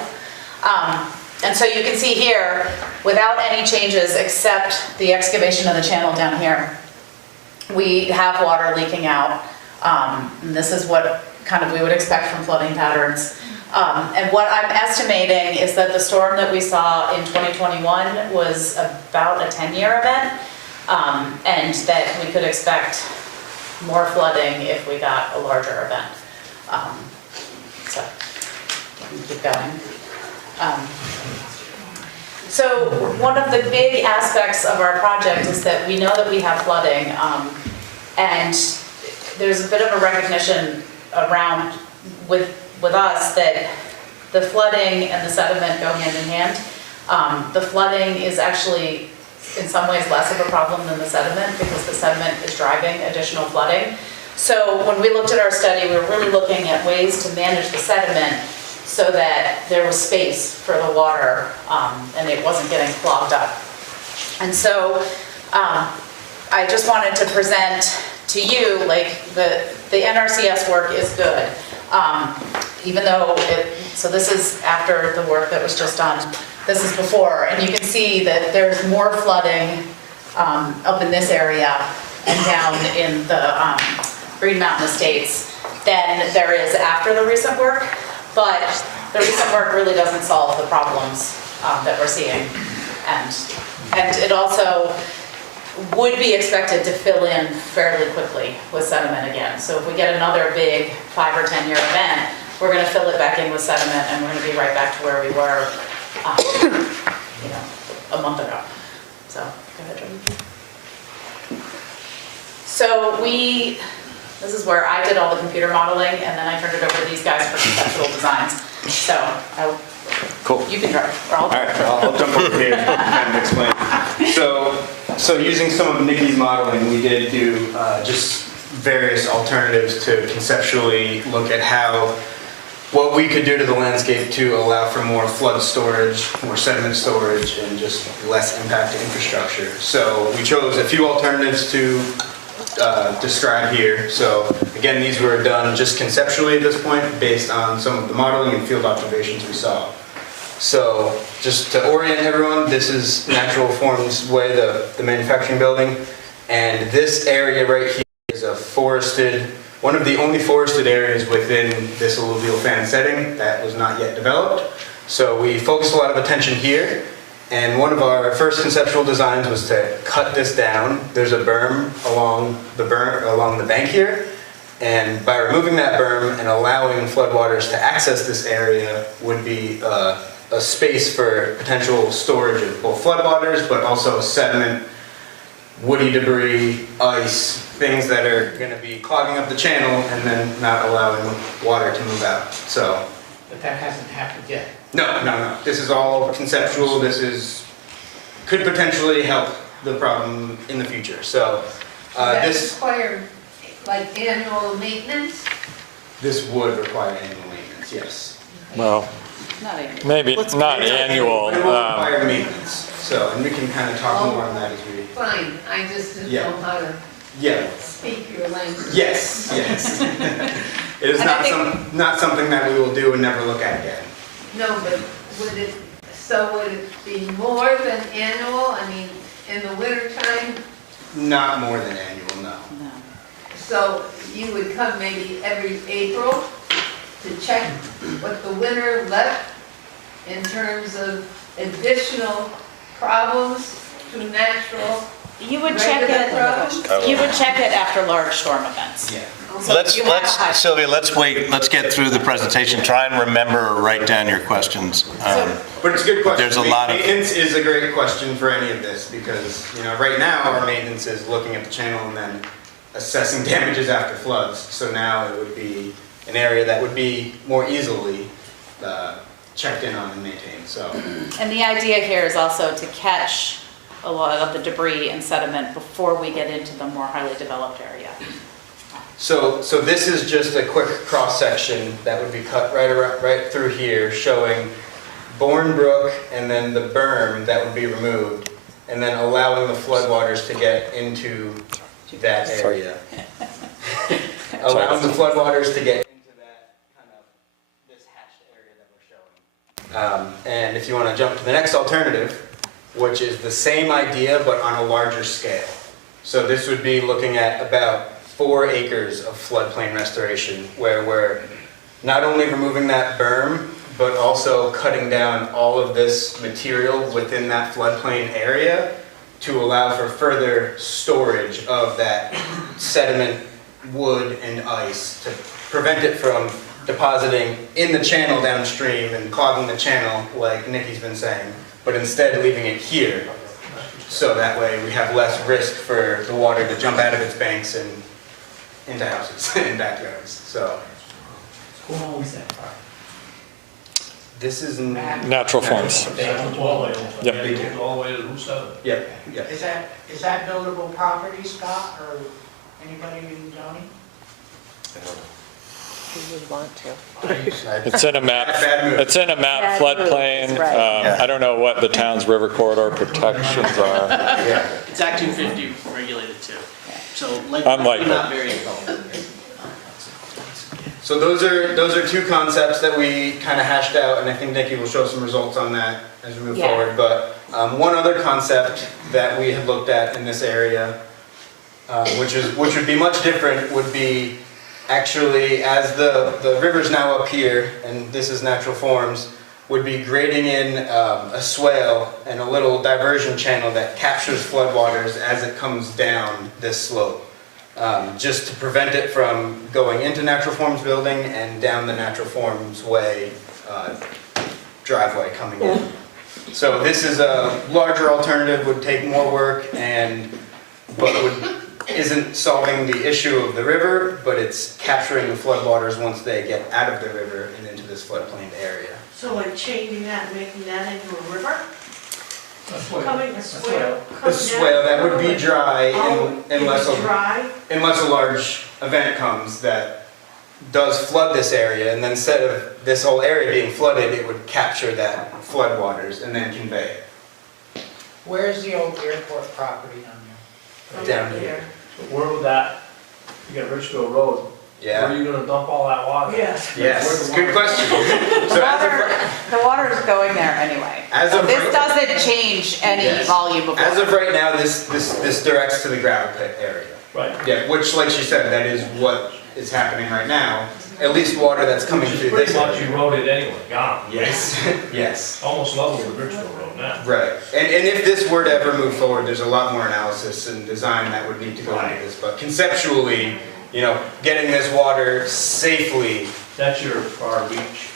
And so you can see here, without any changes except the excavation of the channel down here, we have water leaking out. And this is what kind of we would expect from flooding patterns. And what I'm estimating is that the storm that we saw in 2021 was about a 10-year event, and that we could expect more flooding if we got a larger event. So, keep going. So one of the big aspects of our project is that we know that we have flooding, and there's a bit of a recognition around with us that the flooding and the sediment go hand in hand. The flooding is actually in some ways less of a problem than the sediment because the sediment is driving additional flooding. So when we looked at our study, we were really looking at ways to manage the sediment so that there was space for the water and it wasn't getting clogged up. And so I just wanted to present to you, like, the NRCS work is good. Even though so this is after the work that was just done. This is before, and you can see that there's more flooding up in this area and down in the Green Mountain Estates than there is after the recent work. But the recent work really doesn't solve the problems that we're seeing. And it also would be expected to fill in fairly quickly with sediment again. So if we get another big 5 or 10 year event, we're going to fill it back in with sediment and we're going to be right back to where we were, a month ago. So, go ahead, Jordan. So this is where I did all the computer modeling and then I turned it over to these guys for conceptual designs. So, Cool. You can drive, or I'll All right, I'll jump over here and kind of explain. So using some of Nikki's modeling, we did do just various alternatives to conceptually look at what we could do to the landscape to allow for more flood storage, more sediment storage, and just less impact to infrastructure. So we chose a few alternatives to describe here. So again, these were done just conceptually at this point based on some of the modeling and field observations we saw. So just to orient everyone, this is Natural Forms Way, the manufacturing building. And this area right here is a one of the only forested areas within this alluvial fan setting that was not yet developed. So we focused a lot of attention here. And one of our first conceptual designs was to cut this down. There's a berm along the bank here. And by removing that berm and allowing floodwaters to access this area would be a space for potential storage of both floodwaters, but also sediment, woody debris, ice, things that are going to be clogging up the channel and then not allowing water to move out. So, But that hasn't happened yet. No. This is all conceptual. Could potentially help the problem in the future. So, Does that this require like annual maintenance? this would require annual maintenance, yes. Well, Not anymore. maybe not annual. But it will require maintenance, so, and we can kind of talk more on that as we, Fine, I just didn't Yeah. know how to yeah. speak your language. Yes, yes. It is And I not something that we will do and never look at again. No, but would it be more than annual? I mean, in the wintertime, Not more than annual, no. No. so you would come maybe every April to check what the winter left in terms of additional problems to natural. You would check regular you would check it after large storm events. Yeah. Sylvia, let's wait, let's get through the presentation, try and remember or write down your questions. But it's a good question. There's a lot of- Maintenance is a great question for any of this, because, right now, our maintenance is looking at the channel and then assessing damages after floods. So now it would be an area that would be more easily checked in on and maintained, so. And the idea here is also to catch a lot of the debris and sediment before we get into the more highly developed area. So this is just a quick cross-section that would be cut right through here, showing Bourne Brook and then the berm that would be removed, and then allowing the floodwaters to get into that area. Allowing the floodwaters to get into that kind of, this hatched area that we're showing. And if you want to jump to the next alternative, which is the same idea but on a larger scale. So this would be looking at about 4 acres of floodplain restoration, where we're not only removing that berm, but also cutting down all of this material within that floodplain area to allow for further storage of that sediment, wood, and ice to prevent it from depositing in the channel downstream and clogging the channel like Nikki's been saying, but instead leaving it here. So that way we have less risk for the water to jump out of its banks and into houses and backyards, so. Who owns that park? This is. Natural forms. Yep. They take it all the way to Route 7. Yep, yep. Is that buildable property, Scott, or anybody in zoning? We would want to. It's in a map, Bad move. it's in a map Bad move, floodplain. right. I don't know what the town's river corridor protections are. It's Act 250 regulated too. So like, Unlikely. not very involved. So those are 2 concepts that we kind of hashed out, and I think Nikki will show some results on that as we move Yeah. forward. But one other concept that we had looked at in this area, which would be much different, would be actually, as the river's now up here, and this is natural forms, would be grading in a swale and a little diversion channel that captures floodwaters as it comes down this slope. Just to prevent it from going into Natural Forms building and down the Natural Forms way driveway coming in. So this is a larger alternative, would take more work, but isn't solving the issue of the river, but it's capturing the floodwaters once they get out of the river and into this floodplain area. So like changing that, and making that into a river? Coming a swale? A come swale that would be dry down, unless it's dry? unless a large event comes that does flood this area, and then instead of this whole area being flooded, it would capture that floodwaters and then convey it Where's the old airport property on there? down here. Where would that, you got Richfield Road, where are Yeah. you gonna dump all that water? Yes. Yes. Good question. So The water is going there anyway. As So of this right- doesn't change any Yes. volume of As water. of right now, this directs to the gravel pit area. Right. Yeah, which, like she said, that is what is happening right now. At least water that's coming through Pretty this much area. eroded anyway, gone. Yes, yes. Almost level with Richfield Road now. Right, and if this were to ever move forward, there's a lot more analysis and design that would need to go into Right. this, but conceptually, getting this water safely. That's your far reach,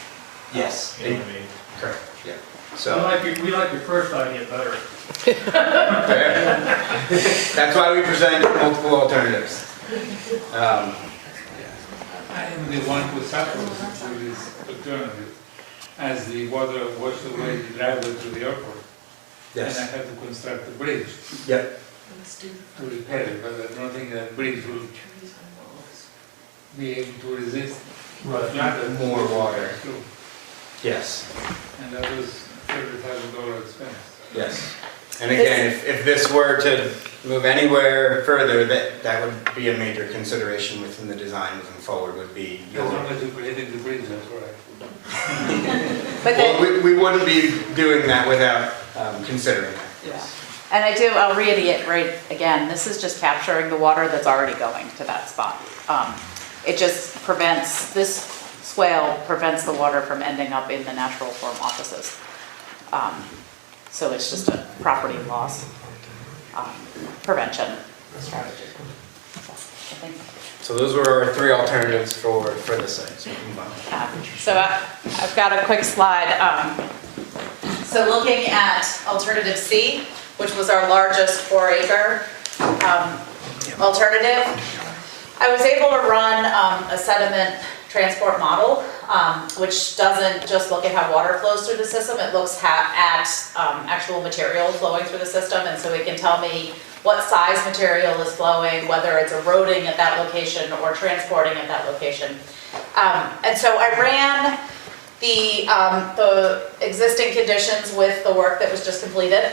Yes. you know what I mean? Correct, yeah. We So, like your first idea better. that's why we present multiple alternatives. I am the one who suffers with this alternative, as the water washed away the driveway to the airport. Yes. And I had to construct a bridge Yep. to repair it, but I don't think that bridge will be able to resist. Right, Not more water. Too. Yes, And that was $30,000 expense. yes. And again, if this were to move anywhere further, that would be a major consideration within the design moving forward, would be your... As long as you created the bridge, that's right. But Well, then, we wouldn't be doing that without considering that. Yeah. And I'll reiterate again, this is just capturing the water that's already going to that spot. It just prevents, this swale prevents the water from ending up in the natural form offices. So it's just a property loss prevention strategy. I think. So those were our three alternatives for the site. So we can move on. So I've got a quick slide. So looking at alternative C, which was our largest 4-acre alternative, I was able to run a sediment transport model, which doesn't just look at how water flows through the system, it looks at actual material flowing through the system, and so it can tell me what size material is flowing, whether it's eroding at that location or transporting at that location. And so I ran the existing conditions with the work that was just completed,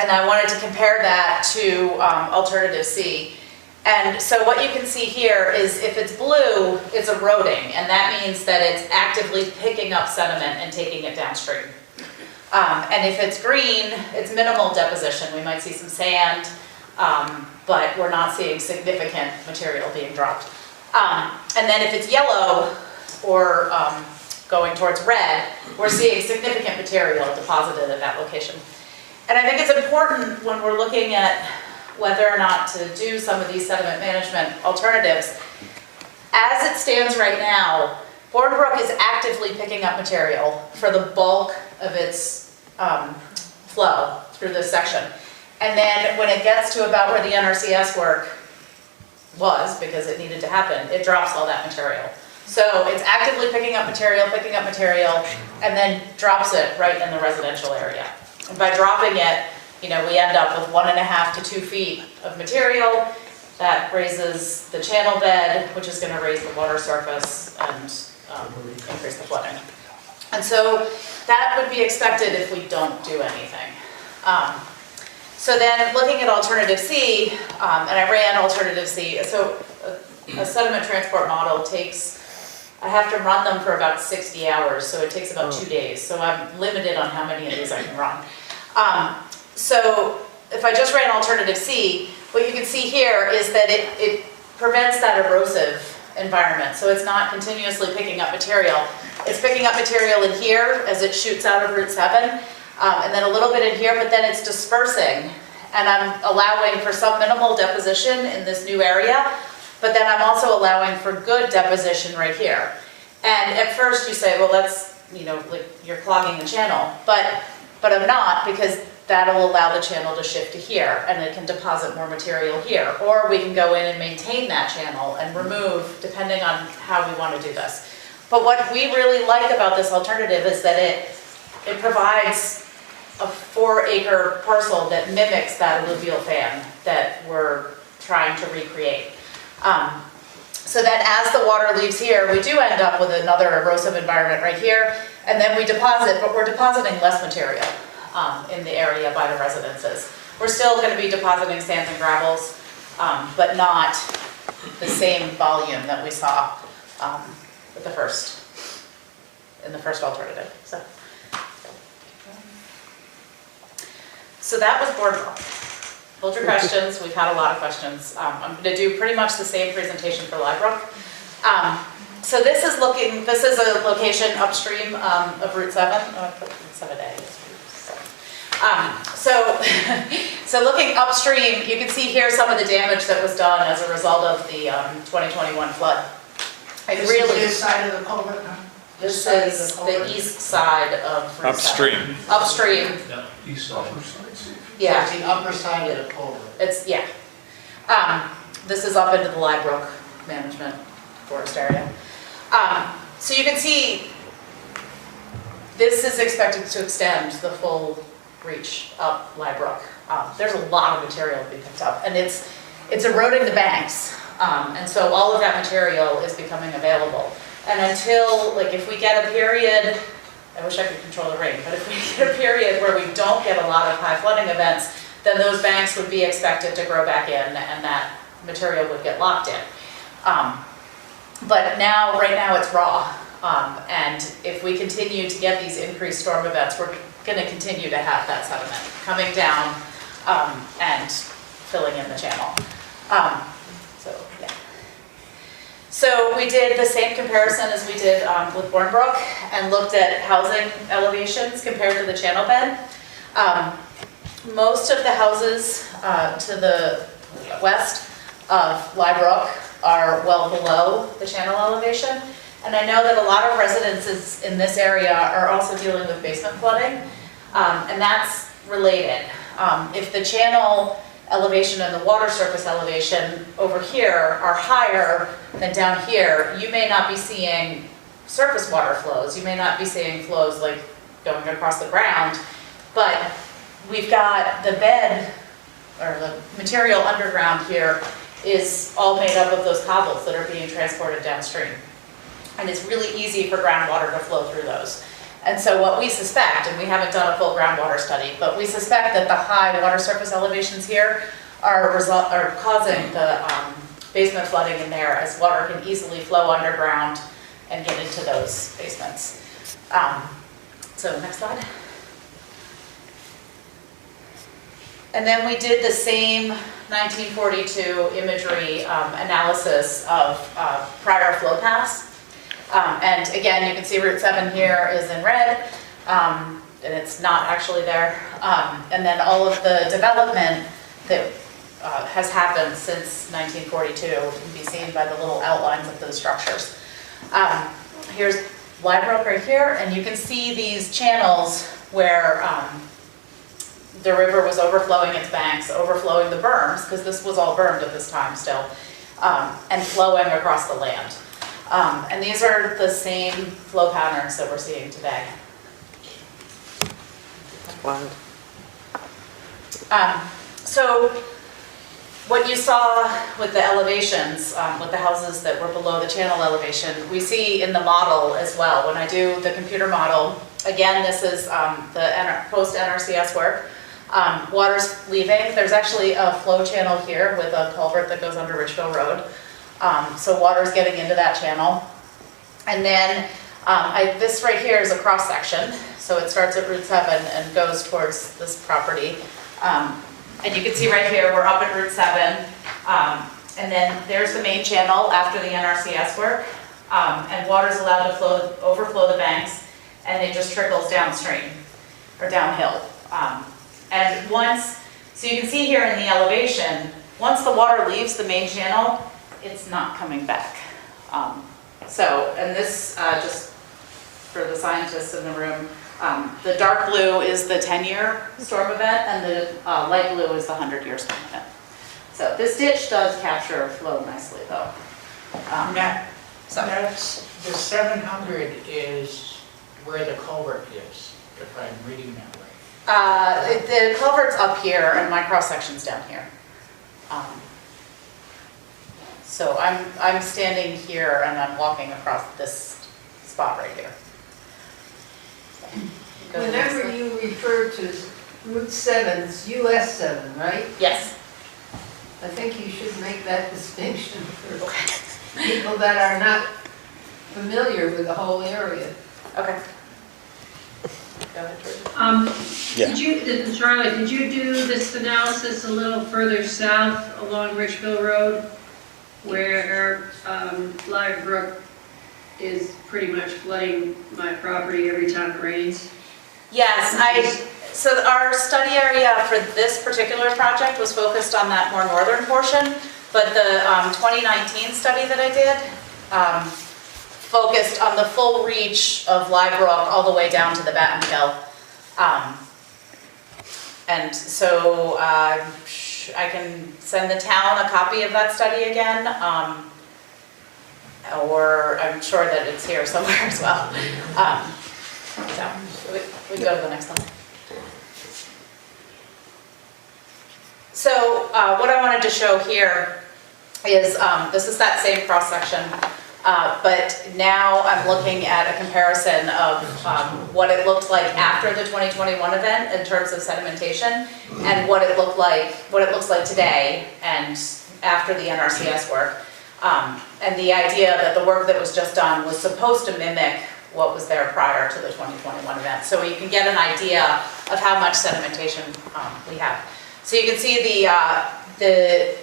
and I wanted to compare that to alternative C. And so what you can see here is if it's blue, it's eroding, and that means that it's actively picking up sediment and taking it downstream. And if it's green, it's minimal deposition. We might see some sand, but we're not seeing significant material being dropped. And then if it's yellow or going towards red, we're seeing significant material deposited at that location. And I think it's important when we're looking at whether or not to do some of these sediment management alternatives. As it stands right now, Bournebrook is actively picking up material for the bulk of its flow through this section. And then when it gets to about where the NRCS work was, because it needed to happen, it drops all that material. So it's actively picking up material, and then drops it right in the residential area. And by dropping it, we end up with 1.5 to 2 feet of material that raises the channel bed, which is going to raise the water surface and increase the flooding. And so that would be expected if we don't do anything. So then looking at alternative C, and I ran alternative C, so a sediment transport model takes, I have to run them for about 60 hours, so it takes about 2 days. So I'm limited on how many of these I can run. So if I just ran alternative C, what you can see here is that it prevents that erosive environment. So it's not continuously picking up material. It's picking up material in here as it shoots out of Route 7, and then a little bit in here, but then it's dispersing. And I'm allowing for some minimal deposition in this new area, but then I'm also allowing for good deposition right here. And at first you say, well, that's, like you're clogging the channel, but I'm not, because that'll allow the channel to shift to here, and it can deposit more material here. Or we can go in and maintain that channel and remove, depending on how we want to do this. But what we really like about this alternative is that it provides a 4-acre parcel that mimics that alluvial fan that we're trying to recreate. So that as the water leaves here, we do end up with another erosive environment right here, and then we deposit, but we're depositing less material in the area by the residences. We're still going to be depositing sands and gravels, but not the same volume that we saw with in the first alternative. So that was Boardwalk. Hold your questions. We've had a lot of questions. I'm going to do pretty much the same presentation for Liebrook. So this is a location upstream of Route 7. Oh, I put Route 7A. So looking upstream, you can see here some of the damage that was done as a result of the 2021 flood. This is this side of the culvert, huh? This is the east side of Route 7. Upstream. East side. Yeah. So it's the upper side of the culvert. Yeah. This is up into the Liebrook Management Forest area. So you can see this is expected to extend the full reach up Liebrook. There's a lot of material to be picked up, and it's eroding the banks, And so all of that material is becoming available. And until, like, if we get a period, I wish I could control the rain, but if we get a period where we don't get a lot of high flooding events, then those banks would be expected to grow back in and that material would get locked in. But now, right now it's raw. And if we continue to get these increased storm events, we're gonna continue to have that sediment coming down and filling in the channel. So, yeah. So we did the same comparison as we did with Bournebrook and looked at housing elevations compared to the channel bed. Most of the houses to the west of Liebrook are well below the channel elevation. And I know that a lot of residences in this area are also dealing with basement flooding, and that's related. If the channel elevation and the water surface elevation over here are higher than down here, you may not be seeing surface water flows. You may not be seeing flows like going across the ground, but we've got the bed, or the material underground here is all made up of those cobbles that are being transported downstream. And it's really easy for groundwater to flow through those. And so what we suspect, and we haven't done a full groundwater study, but we suspect that the high water surface elevations here are causing the basement flooding in there, as water can easily flow underground and get into those basements. So next slide. And then we did the same 1942 imagery analysis of prior flow paths. And again, you can see Route 7 here is in red, and it's not actually there. And then all of the development that has happened since 1942 can be seen by the little outlines of those structures. Here's Liebrook right here, and you can see these channels where the river was overflowing its banks, overflowing the berms, because this was all bermed at this time still, and flowing across the land. And these are the same flow patterns that we're seeing today. Wow. So what you saw with the elevations, with the houses that were below the channel elevation, we see in the model as well. When I do the computer model, again, this is the post-NRCS work. Water's leaving. There's actually a flow channel here with a culvert that goes under Richville Road. So water's getting into that channel. And then this right here is a cross section. So it starts at Route 7 and goes towards this property. And you can see right here, we're up at Route 7. And then there's the main channel after the NRCS work. And water's allowed to overflow the banks, and it just trickles downstream or downhill. And so you can see here in the elevation, once the water leaves the main channel, it's not coming back. And this, just for the scientists in the room, the dark blue is the 10-year storm event, and the light blue is the 100-year storm event. So this ditch does capture flow nicely, though. That's, the 700 is where the culvert is, if I'm reading that right. The culvert's up here, and my cross-section's down here. So I'm standing here, and I'm walking across this spot right here. Whenever you refer to Route 7, it's US 7, right? Yes. I think you should make that distinction for people that are not familiar with the whole area. Okay. Go ahead, George. Charlotte, did you do this analysis a little further south along Richville Road, where Liebrook is pretty much flooding my property every time it rains? Yes, so our study area for this particular project was focused on that more northern portion, but the 2019 study that I did focused on the full reach of Liebrook all the way down to the Batten Hill. And so I can send the town a copy of that study again, or I'm sure that it's here somewhere as well. So we can go to the next one. So what I wanted to show here is, this is that same cross-section, but now I'm looking at a comparison of what it looked like after the 2021 event in terms of sedimentation, and what it looks like today and after the NRCS work. And the idea that the work that was just done was supposed to mimic what was there prior to the 2021 event. So you can get an idea of how much sedimentation we have. So you can see the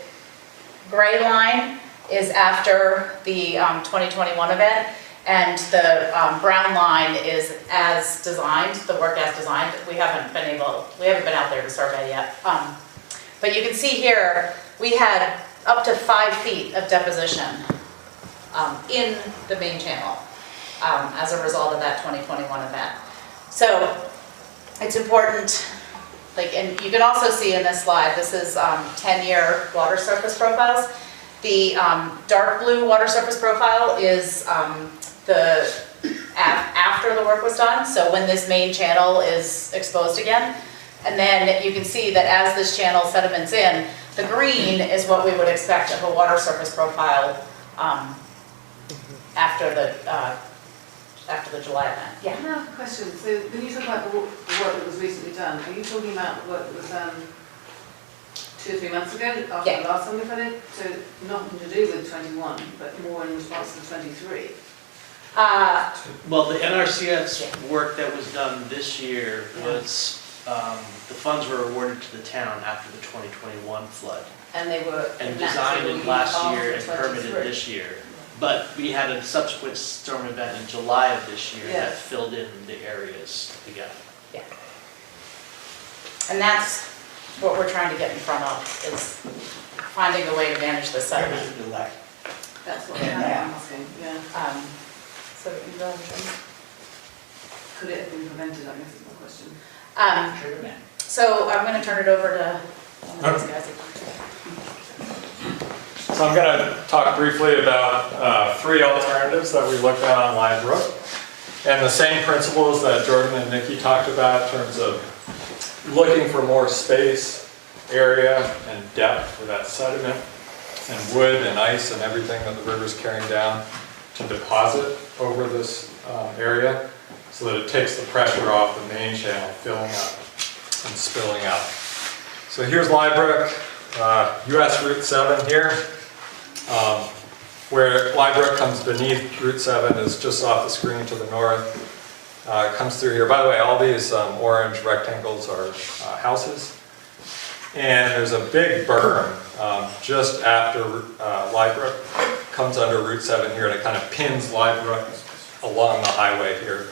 gray line is after the 2021 event, and the brown line is as designed, the work as designed. We haven't been out there to survey yet. But you can see here, we had up to 5 feet of deposition in the main channel as a result of that 2021 event. So it's important, and you can also see in this slide, this is 10-year water surface profiles. The dark blue water surface profile is after the work was done, so when this main channel is exposed again. And then you can see that as this channel sediments in, the green is what we would expect of a water surface profile after the July event. I have a question. So when you talk about the work that was recently done, are you talking about the work that was done 2 or 3 months ago after the last one we had it? So nothing to do with 21, but more in response to 23? Well, the NRCS work that was done this year was, the funds were awarded to the town after the 2021 flood. And they were And designed it last year and permitted this year. But we had a subsequent storm event in July of this year that filled in the areas again. Yeah. And that's what we're trying to get in front of, is finding a way to manage the sediment. That's what I'm asking, yeah. So, you go ahead, Jim. Could it have been prevented, I guess is my question. So I'm going to turn it over to one of these guys. So I'm going to talk briefly about 3 alternatives that we looked at on Lime Brook. And the same principles that Jordan and Nikki talked about in terms of looking for more space, area, and depth for that sediment, and wood and ice and everything that the river's carrying down to deposit over this area so that it takes the pressure off the main channel filling up and spilling out. So here's Lime Brook, US Route 7 here. Where Lime Brook comes beneath Route 7 is just off the screen to the north. It comes through here. By the way, all these orange rectangles are houses. And there's a big berm just after Lime Brook comes under Route 7 here, and it kind of pins Lime Brook along the highway here.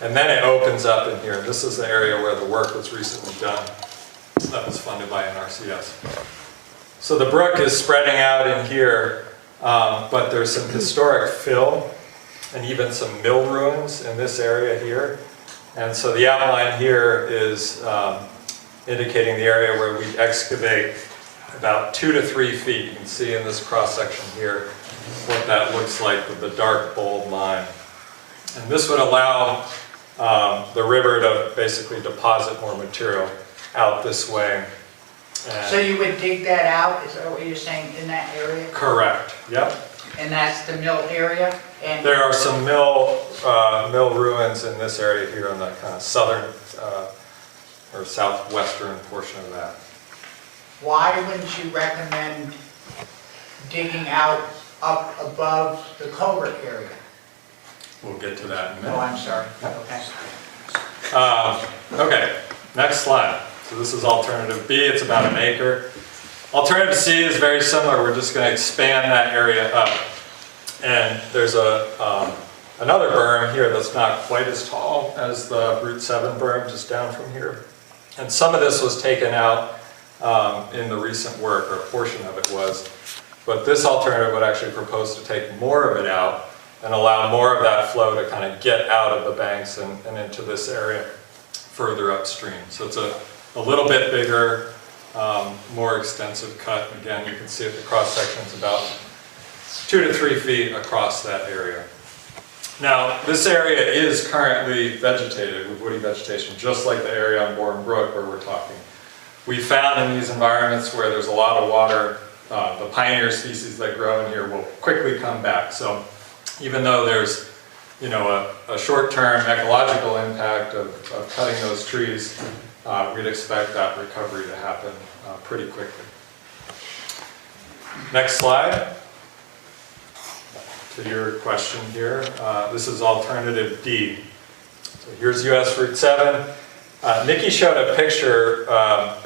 And then it opens up in here. This is the area where the work was recently done that was funded by NRCS. So the brook is spreading out in here, but there's some historic fill and even some mill ruins in this area here. And so the outline here is indicating the area where we excavate about 2 to 3 feet. You can see in this cross-section here what that looks like with the dark bold line. And this would allow the river to basically deposit more material out this way. So you would dig that out, is that what you're saying, in that area? Correct, yep. And that's the mill area? And There are some mill ruins in this area here in the kind of southern or southwestern portion of that. why wouldn't you recommend digging out up above the culvert area? We'll get to that in a minute. Oh, I'm sorry, okay. Okay, next slide. So this is alternative B, it's about an acre. Alternative C is very similar, we're just going to expand that area up. And there's another berm here that's not quite as tall as the Route 7 berm, just down from here. And some of this was taken out in the recent work, or a portion of it was. But this alternative would actually propose to take more of it out and allow more of that flow to kind of get out of the banks and into this area further upstream. So it's a little bit bigger, more extensive cut. Again, you can see at the cross-section it's about 2 to 3 feet across that area. Now, this area is currently vegetated with woody vegetation, just like the area on Bourne Brook where we're talking. We found in these environments where there's a lot of water the pioneer species that grow in here will quickly come back. So even though there's, you know, a short-term ecological impact of cutting those trees, we'd expect that recovery to happen pretty quickly. Next slide. To your question here, this is alternative D. So here's US Route 7. Nikki showed a picture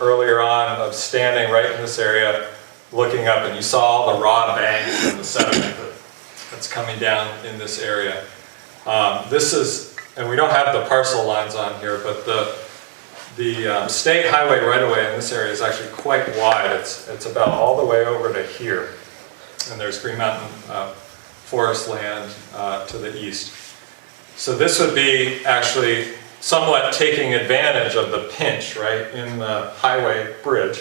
earlier on of standing right in this area, looking up, and you saw all the raw banks and the sediment that's coming down in this area. This is, and we don't have the parcel lines on here, but the state highway right-of-way in this area is actually quite wide. It's about all the way over to here, and there's Green Mountain forest land to the east. So this would be actually somewhat taking advantage of the pinch, right, in the highway bridge,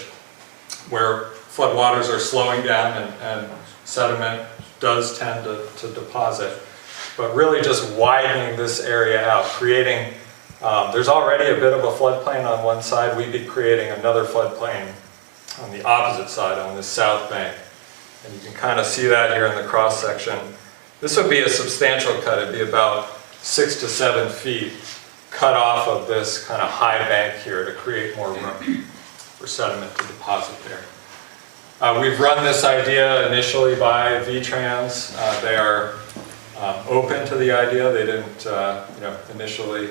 where floodwaters are slowing down and sediment does tend to deposit. But really just widening this area out, creating, there's already a bit of a floodplain on one side. We'd be creating another floodplain on the opposite side, on this south bank. And you can kind of see that here in the cross section. This would be a substantial cut. It'd be about 6 to 7 feet cut off of this kind of high bank here to create more room for sediment to deposit there. We've run this idea initially by VTrans. They are open to the idea. They didn't initially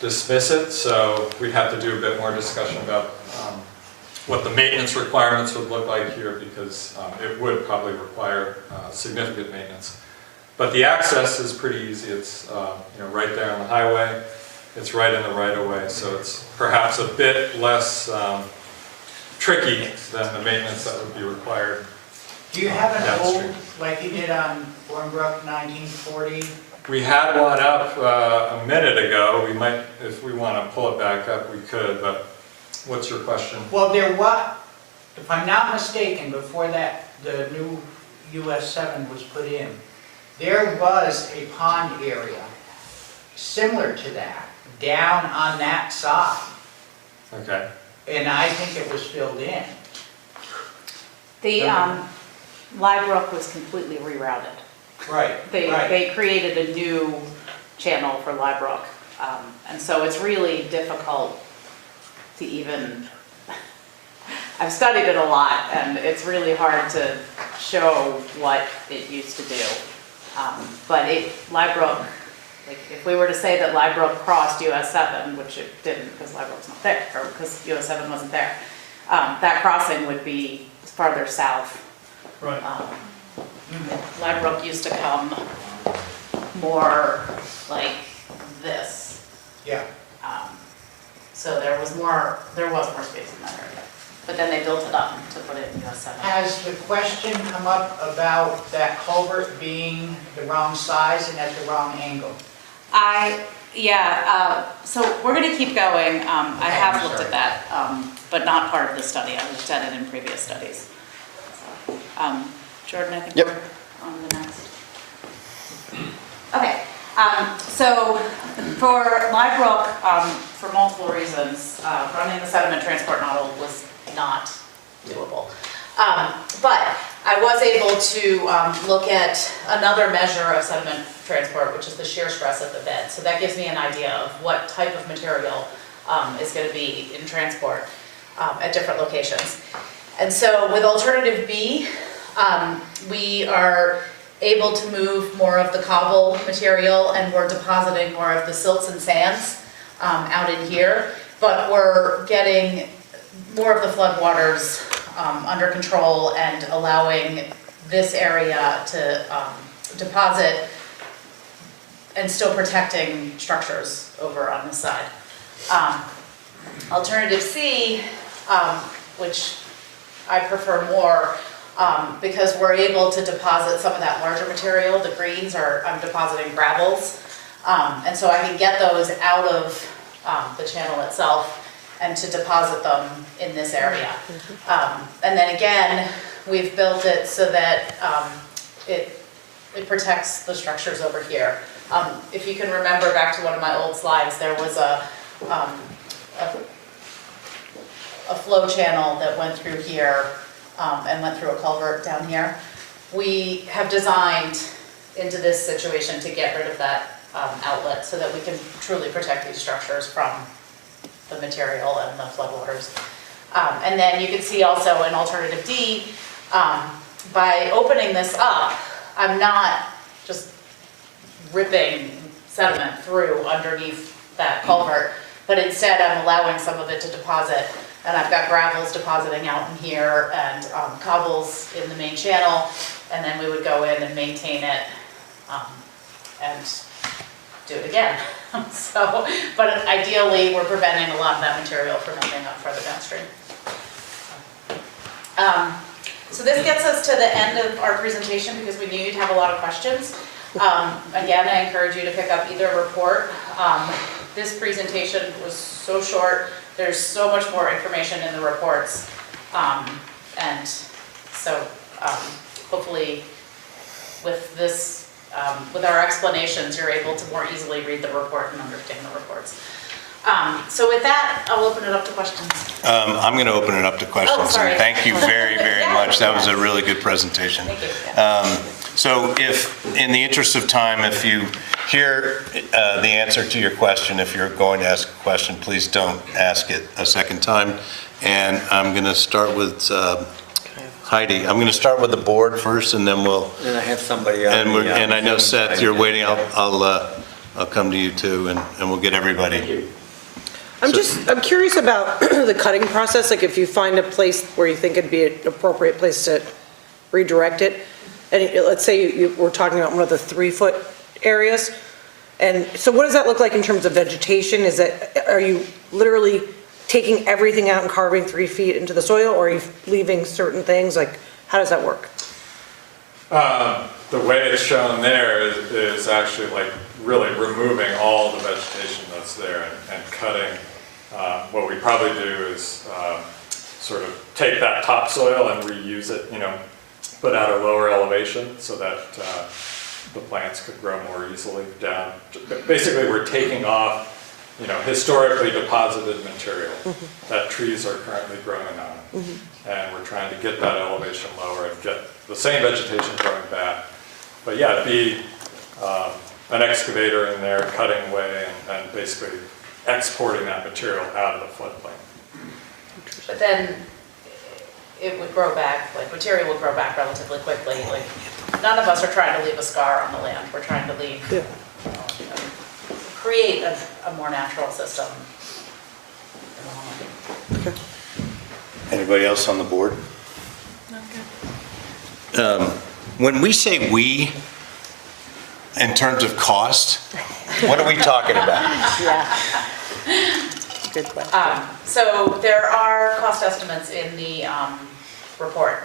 dismiss it, so we'd have to do a bit more discussion about what the maintenance requirements would look like here, because it would probably require significant maintenance. But the access is pretty easy. It's right there on the highway. It's right in the right-of-way, so it's perhaps a bit less tricky than the maintenance that would be required. Do you have an downstream. old, like you did on Bournebrook 1940? We had one up a minute ago. We might, if we want to pull it back up, we could, but what's your question? Well, there was, if I'm not mistaken, before that, the new US 7 was put in, there was a pond area similar to that, down on that side. Okay. And I think it was filled in. The Liebrook was completely rerouted. Right, right. They created a new channel for Liebrook. And so it's really difficult to even, I've studied it a lot, and it's really hard to show what it used to do. But Liebrook, like if we were to say that Liebrook crossed US 7, which it didn't because Liebrook's not there, or because US 7 wasn't there, that crossing would be farther south. Right. Liebrook used to come more like this. Yeah. So there was more space in that area. But then they built it up to put it in US 7. Has the question come up about that culvert being the wrong size and at the wrong angle? So we're going to keep going. I have looked at that, but not part of the study. I looked at it in previous studies. So, Jordan, I think we're on the next. Okay. So for Liebrook, for multiple reasons, running the sediment transport model was not doable. But I was able to look at another measure of sediment transport, which is the shear stress of the bed. So that gives me an idea of what type of material is going to be in transport at different locations. And so with alternative B, we are able to move more of the cobble material, and we're depositing more of the silts and sands out in here, but we're getting more of the floodwaters under control and allowing this area to deposit and still protecting structures over on this side. Alternative C, which I prefer more, because we're able to deposit some of that larger material. The greens I'm depositing gravels, and so I can get those out of the channel itself and to deposit them in this area. And then again, we've built it so that it protects the structures over here. If you can remember back to one of my old slides, there was a a flow channel that went through here and went through a culvert down here. We have designed into this situation to get rid of that outlet so that we can truly protect these structures from the material and the floodwaters. And then you can see also in alternative D, by opening this up, I'm not just ripping sediment through underneath that culvert, but instead I'm allowing some of it to deposit. And I've got gravels depositing out in here and cobbles in the main channel, and then we would go in and maintain it and do it again. So, but ideally, we're preventing a lot of that material from ending up further downstream. So this gets us to the end of our presentation because we knew you'd have a lot of questions. Again, I encourage you to pick up either report. This presentation was so short. There's so much more information in the reports. And so hopefully with this, with our explanations, you're able to more easily read the report and understand the reports. So with that, I'll open it up to questions. I'm going to open it up to questions. Oh, sorry. And thank you very, very Yeah. much. That was a really good presentation. Thank you. So if, in the interest of time, if you hear the answer to your question, if you're going to ask a question, please don't ask it a second time. And I'm going to start with Heidi. I'm going to start with the board first, and then we'll... And I have somebody on And I know, Seth, you're waiting. I'll come to you, too, and we'll get everybody. I'm curious about the cutting process, like if you find a place where you think it'd be an appropriate place to redirect it, and let's say we're talking about one of the 3-foot areas, and so what does that look like in terms of vegetation? Are you literally taking everything out and carving 3 feet into the soil, or are you leaving certain things? Like, how does that work? The way it's shown there is actually like really removing all the vegetation that's there and cutting. What we probably do is sort of take that topsoil and reuse it, but at a lower elevation so that the plants could grow more easily down. Basically, we're taking off, historically deposited material that trees are currently growing on. And we're trying to get that elevation lower and get the same vegetation growing back. But yeah, it'd be an excavator in there cutting away and basically exporting that material out of the floodplain. But then it would grow back, like material would grow back relatively quickly. Like none of us are trying to leave a scar on the land. We're trying to leave, create a more natural system. Anybody else on the board? When we say we, in terms of cost, what are we talking about? Yeah. Good question. So there are cost estimates in the report.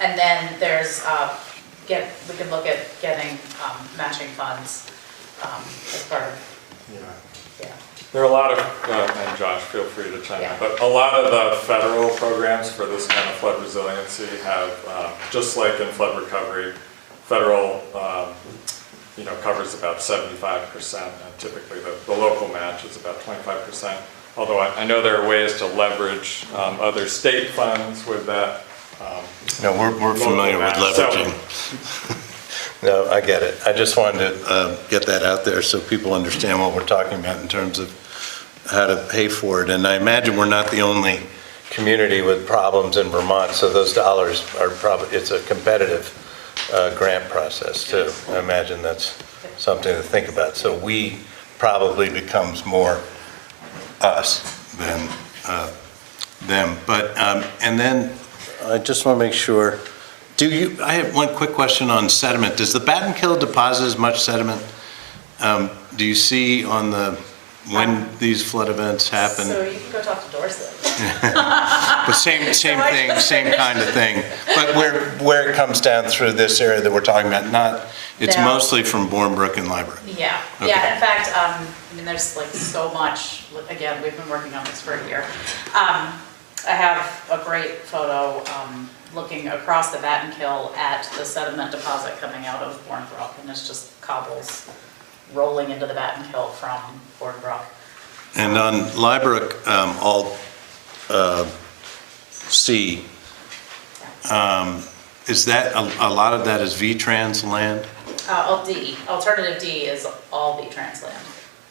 And then there's, we can look at getting matching funds as part of, There are a lot of, and Josh, feel free to chime in, but a lot of the federal programs for this kind of flood resiliency have, just like in flood recovery, federal, covers about 75%, and typically the local match is about 25%. Although I know there are ways to leverage other state funds with that. No, we're familiar with leveraging. No, I get it. I just wanted to get that out there so people understand what we're talking about in terms of how to pay for it. And I imagine we're not the only community with problems in Vermont, so those dollars are probably, it's a competitive grant process too. I imagine that's something to think about. So we probably becomes more us than them. But, and then I just want to make sure, I have one quick question on sediment. Does the Battenkill deposit as much sediment? Do you see on when these flood events happen? So you can go talk to Dorset. But same thing, same kind of thing. But where it comes down through this area that we're talking about, it's No. mostly from Bournebrook and Library. Yeah, Okay. yeah, in fact, there's like so much, again, we've been working on this for a year. I have a great photo looking across the Battenkill at the sediment deposit coming out of Bournebrook, and it's just cobbles rolling into the Battenkill from Bournebrook. And on Liebrook, all C, is that, a lot of that is V-Trans land? D, alternative D is all V-Trans land.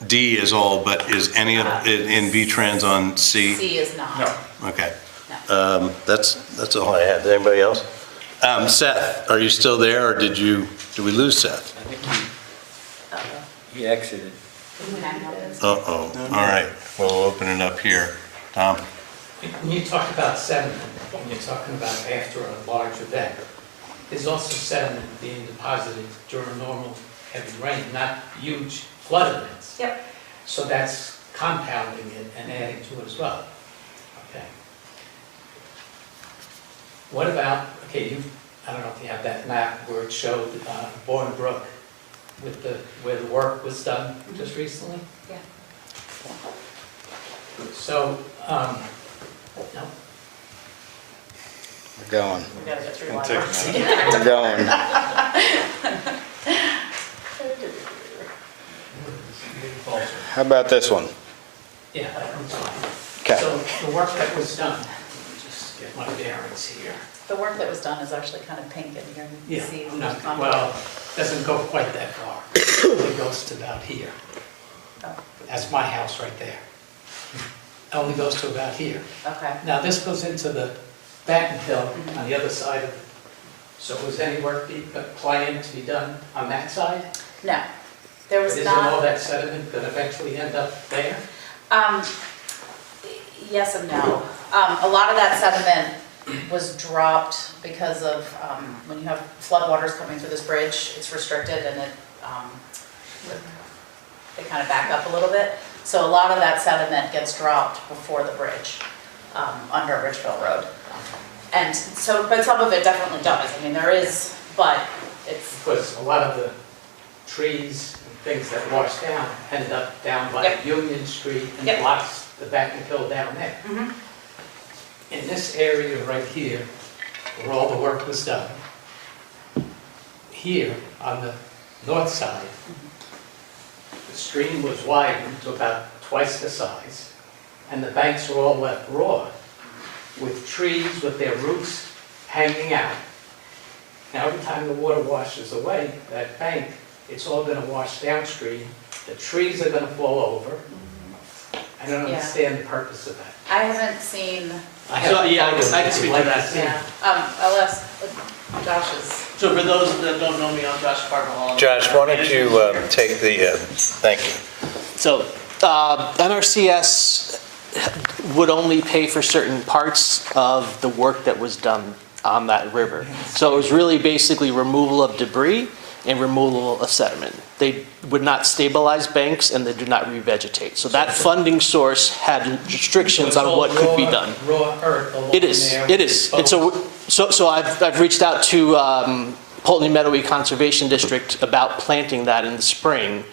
D is all, but is any of it in V-Trans on C? C is not. Okay. That's all I had. Anybody else? Seth, are you still there, or did we lose Seth? I think he exited. Uh-oh, all right, we'll open it up here. Tom? When you talk about sediment, when you're talking about after a large event, there's also sediment being deposited during normal heavy rain, not huge flood events. Yep. So that's compounding it and adding to it as well. Okay. What about, okay, I don't know if you have that map where it showed Bourne Brook with where the work was done just recently? Yeah. So, no. We're going. We gotta get through We're live. We're going. How about this one? Yeah, that one's fine. Okay. So the work that was done, let me just get my bearings here. The work that was done is actually kind of pink in here. You Yeah, can see no, the contour. well, doesn't go quite that far. It goes to about here. Oh. That's my house right there. It only goes to about here. Okay. Now, this goes into the Batten Hill on the other side of it. So was any work planned to be done on that side? No, there was Isn't not. all that sediment going to eventually end up there? Yes and no. A lot of that sediment was dropped because of, when you have floodwaters coming through this bridge, it's restricted and they kind of back up a little bit. So a lot of that sediment gets dropped before the bridge, under Ridgeville Road. And so, but some of it definitely does. I mean, there is, but it's. Because a lot of the trees and things that wash down ended up down by Yep. Union Street and Yep. blocks the Batten Hill down there. Mhm. In this area right here, where all the work was done, here on the north side, the stream was widened to about twice the size, and the banks were all left raw, with trees with their roots hanging out. Now, every time the water washes away, that bank, it's all gonna wash downstream, the trees are gonna fall over. I don't Yeah. understand the purpose of that. I haven't seen. I have So, yeah, photos I can if speak you'd to like that. see. Yeah, I'll ask Josh's. So for those that don't know me, I'm Josh Carvajal. Josh, why don't you take the, thank you. So NRCS would only pay for certain parts of the work that was done on that river. So it was really basically removal of debris and removal of sediment. They would not stabilize banks and they do not revegetate. So that funding source had restrictions on what could be done. Raw earth along It is, there. it is. And so I've reached out to Poultney Meadowy Conservation District about planting that in the spring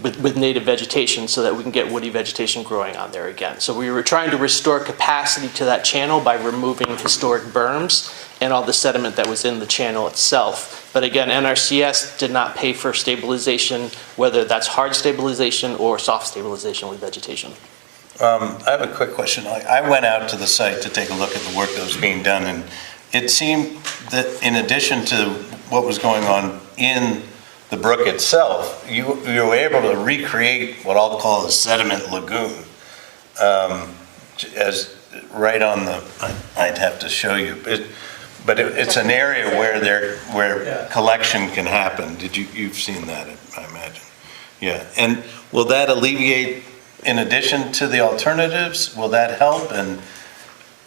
with native vegetation so that we can get woody vegetation growing on there again. So we were trying to restore capacity to that channel by removing historic berms and all the sediment that was in the channel itself. But again, NRCS did not pay for stabilization, whether that's hard stabilization or soft stabilization with vegetation. I have a quick question. I went out to the site to take a look at the work that was being done, and it seemed that in addition to what was going on in the brook itself, you were able to recreate what I'll call a sediment lagoon. As right on the, I'd have to show you, but it's an area where collection can happen. You've seen that, I imagine. Yeah, and will that alleviate, in addition to the alternatives, will that help? And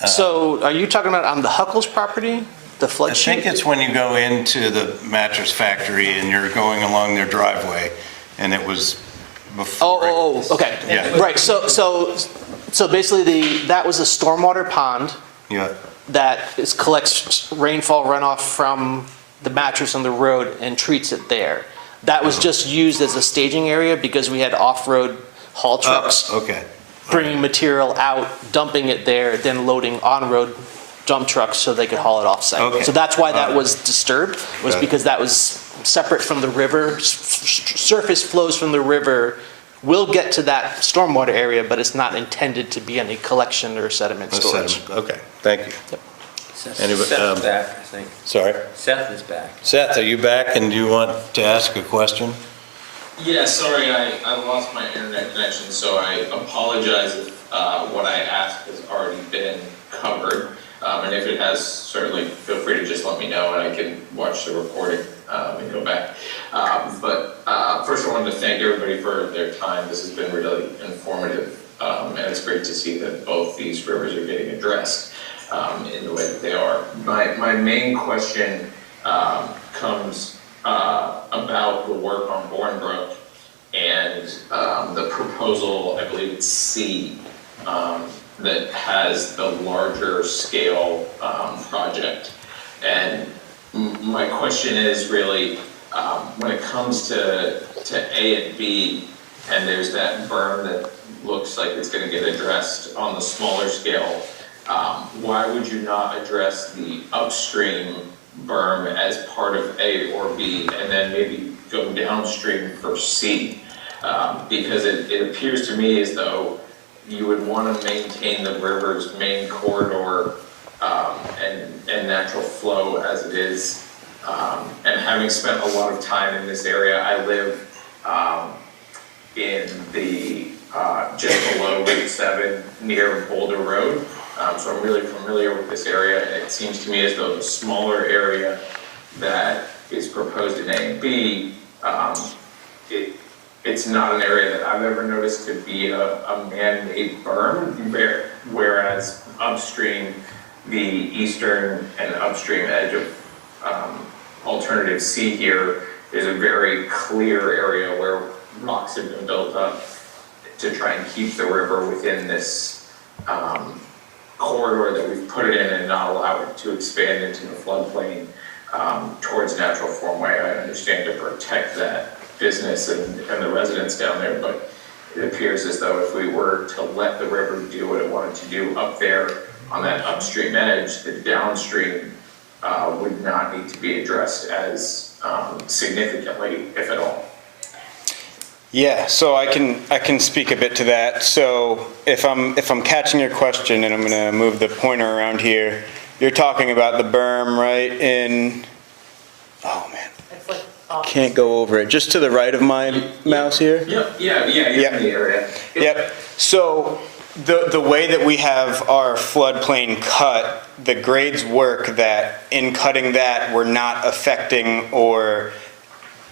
So are you talking about on the Huckles property, the flood I sheet? think it's when you go into the mattress factory and you're going along their driveway, and it was before. Oh, okay. Yeah. Right, so basically that was a stormwater pond Yeah. that collects rainfall runoff from the mattress on the road and treats it there. That was just used as a staging area because we had off-road haul trucks Okay. bringing material out, dumping it there, then loading on-road dump trucks so they could haul it off-site. Okay. So that's why that was disturbed, was Got it. because that was separate from the river. Surface flows from the river will get to that stormwater area, but it's not intended to be any collection or sediment storage. Okay, thank you. Anybody- Seth's back, I think. Sorry? Seth is back. Seth, are you back and do you want to ask a question? Yeah, sorry, I lost my internet connection, so I apologize if what I asked has already been covered. And if it has, certainly feel free to just let me know and I can watch the recording and go back. But first I wanted to thank everybody for their time. This has been really informative, and it's great to see that both these rivers are getting addressed in the way that they are. My main question comes about the work on Bournebrook and the proposal, I believe it's C, that has the larger scale project. And my question is really, when it comes to A and B, and there's that berm that looks like it's gonna get addressed on the smaller scale, why would you not address the upstream berm as part of A or B, and then maybe go downstream for C? Because it appears to me as though you would want to maintain the river's main corridor and natural flow as it is. And having spent a lot of time in this area, I live in the just below Route 7 near Boulder Road. So I'm really familiar with this area, and it seems to me as though the smaller area that is proposed in A and B, it's not an area that I've ever noticed to be a man-made berm, whereas upstream, the eastern and upstream edge of alternative C here is a very clear area where rocks have been built up to try and keep the river within this corridor that we've put it in and not allow it to expand into the floodplain towards natural formway. I understand to protect that business and the residents down there, but it appears as though if we were to let the river do what it wanted to do up there on that upstream edge, the downstream would not need to be addressed as significantly, if at all. Yeah, so I can speak a bit to that. So if I'm catching your question, and I'm going to move the pointer around here, you're talking about the berm right in, oh man, can't go over it, just to the right of my mouse here? Yeah, you're in the area. Yep. So the way that we have our floodplain cut, the grades work that in cutting that, we're not affecting or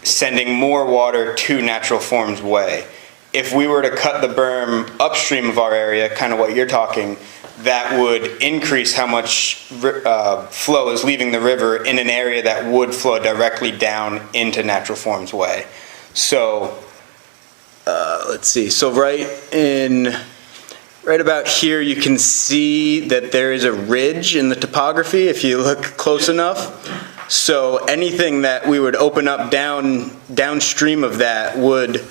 sending more water to Natural Forms Way. If we were to cut the berm upstream of our area, kind of what you're talking, that would increase how much flow is leaving the river in an area that would flow directly down into Natural Forms Way. So, let's see, so right about here, you can see that there is a ridge in the topography if you look close enough. So anything that we would open up downstream of that would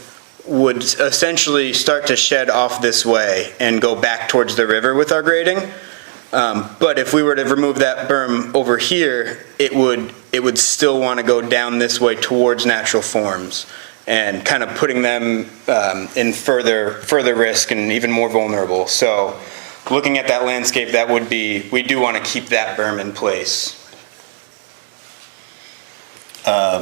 essentially start to shed off this way and go back towards the river with our grading. But if we were to remove that berm over here, it would still want to go down this way towards Natural Forms and kind of putting them in further risk and even more vulnerable. So looking at that landscape, we do want to keep that berm in place.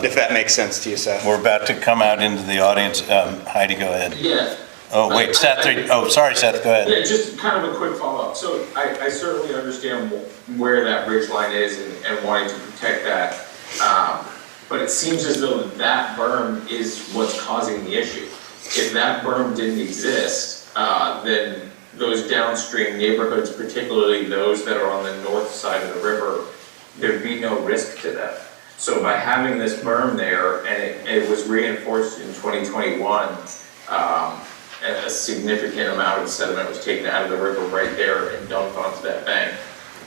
If that makes sense to you, Seth. We're about to come out into the audience. Heidi, go ahead. Yeah. Oh, wait, Seth, sorry, Seth, go ahead. Yeah, just kind of a quick follow-up. So I certainly understand where that ridge line is and wanting to protect that. But it seems as though that berm is what's causing the issue. If that berm didn't exist, then those downstream neighborhoods, particularly those that are on the north side of the river, there'd be no risk to them. So by having this berm there, and it was reinforced in 2021, a significant amount of sediment was taken out of the river right there and dumped onto that bank.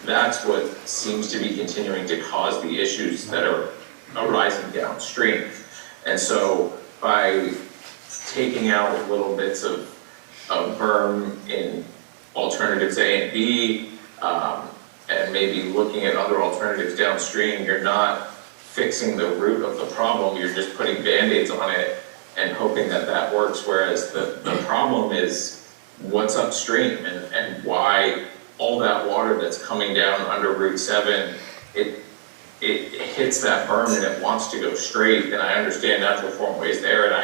That's what seems to be continuing to cause the issues that are arising downstream. And so by taking out little bits of berm in alternatives A and B, and maybe looking at other alternatives downstream, you're not fixing the root of the problem, you're just putting Band-Aids on it and hoping that that works, whereas the problem is what's upstream and why all that water that's coming down under Route 7, it hits that berm and it wants to go straight, and I understand natural form ways there, and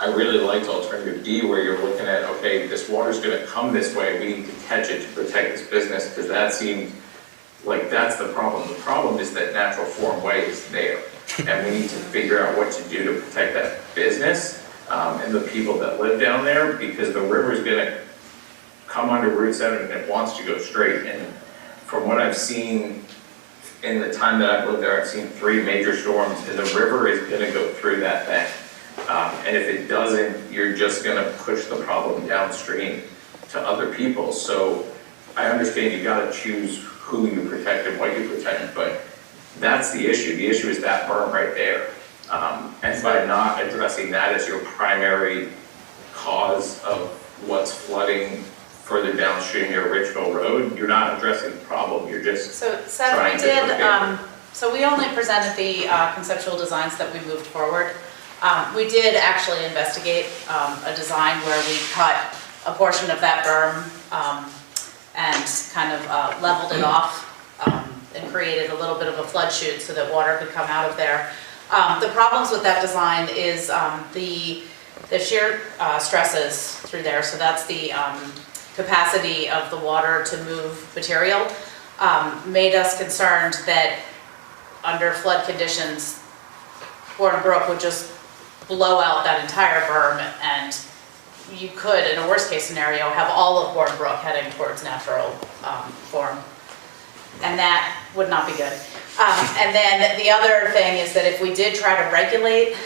I really liked alternative D where you're looking at, okay, this water's gonna come this way, we need to catch it to protect this business, because that seemed like that's the problem. The problem is that natural form way is there, and we need to figure out what to do to protect that business and the people that live down there, because the river's gonna come under Route 7 and it wants to go straight. And from what I've seen in the time that I've lived there, I've seen 3 major storms, and the river is gonna go through that thing. And if it doesn't, you're just gonna push the problem downstream to other people. So I understand you gotta choose who you protect and what you protect, but that's the issue. The issue is that berm right there. And by not addressing that as your primary cause of what's flooding further downstream near Richville Road, you're not addressing the problem, you're just So Seth, trying we to did, prevent. so we only presented the conceptual designs that we moved forward. We did actually investigate a design where we cut a portion of that berm and kind of leveled it off and created a little bit of a flood chute so that water could come out of there. The problems with that design is the shear stresses through there, so that's the capacity of the water to move material, made us concerned that under flood conditions, Bourne Brook would just blow out that entire berm, and you could, in a worst case scenario, have all of Bourne Brook heading towards natural form. And that would not be good. And then the other thing is that if we did try to regulate,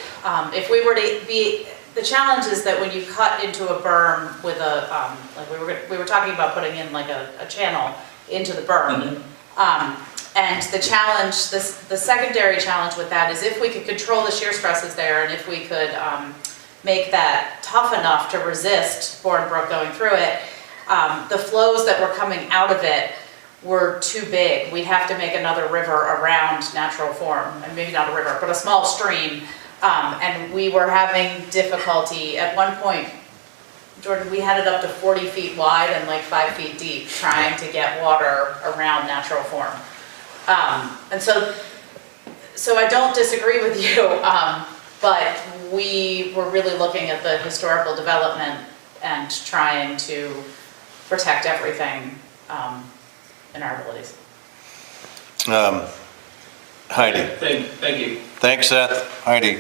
if we were to be, the challenge is that when you cut into a berm with a, like we were talking about putting in like a channel into the berm. And the challenge, the secondary challenge with that is if we could control the shear stresses there, and if we could make that tough enough to resist Bourne Brook going through it, the flows that were coming out of it were too big. We'd have to make another river around natural form, and maybe not a river, but a small stream. And we were having difficulty at one point, Jordan, we had it up to 40 feet wide and like 5 feet deep trying to get water around natural form. And so I don't disagree with you, but we were really looking at the historical development and trying to protect everything in our abilities. Heidi. Thank you. Thanks, Seth. Heidi.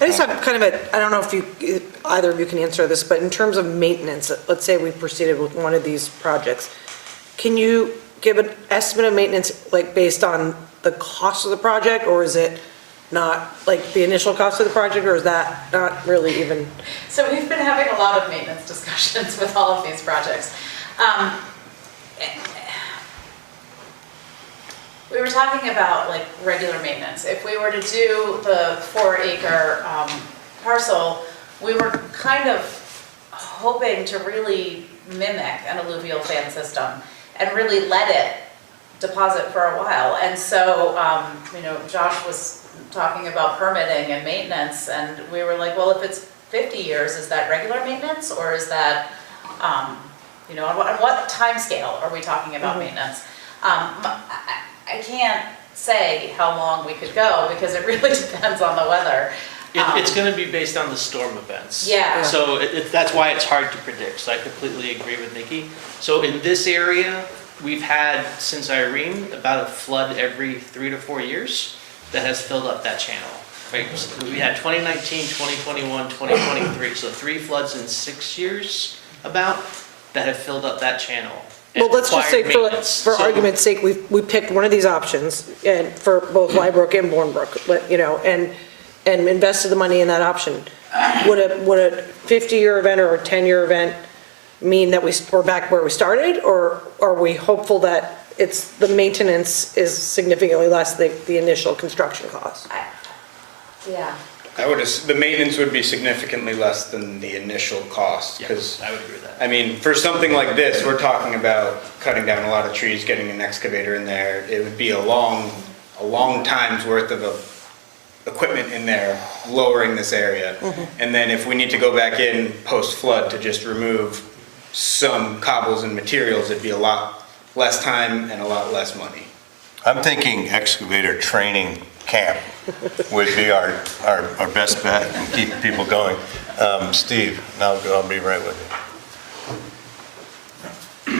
I just have kind of a, I don't know if either of you can answer this, but in terms of maintenance, let's say we proceeded with one of these projects, can you give an estimate of maintenance, like based on the cost of the project, or is it not like the initial cost of the project, or is that not really even? So we've been having a lot of maintenance discussions with all of these projects. We were talking about like regular maintenance. If we were to do the 4-acre parcel, we were kind of hoping to really mimic an alluvial fan system and really let it deposit for a while. And so, Josh was talking about permitting and maintenance, and we were like, well, if it's 50 years, is that regular maintenance, or is that, on what time scale are we talking about maintenance? I can't say how long we could go because it really depends on the weather. It's going to be based on the storm events. Yeah. So that's why it's hard to predict. So I completely agree with Nikki. So in this area, we've had, since Irene, about a flood every 3 to 4 years that has filled up that channel. Right? So we had 2019, 2021, 2023. So 3 floods in 6 years about that have filled up that channel. Well, let's just say for argument's sake, we picked one of these options, and for both Rybrook and Bourne Brook, and invested the money in that option. Would a 50-year event or a 10-year event mean that we're back where we started, or are we hopeful that the maintenance is significantly less than the initial construction cost? Yeah. The maintenance would be significantly less than the initial cost, because I would agree with that. I mean, for something like this, we're talking about cutting down a lot of trees, getting an excavator in there. It would be a long time's worth of equipment in there lowering this area. And then if we need to go back in post-flood to just remove some cobbles and materials, it'd be a lot less time and a lot less money. I'm thinking excavator training camp would be our best bet and keep people going. Steve, I'll be right with you.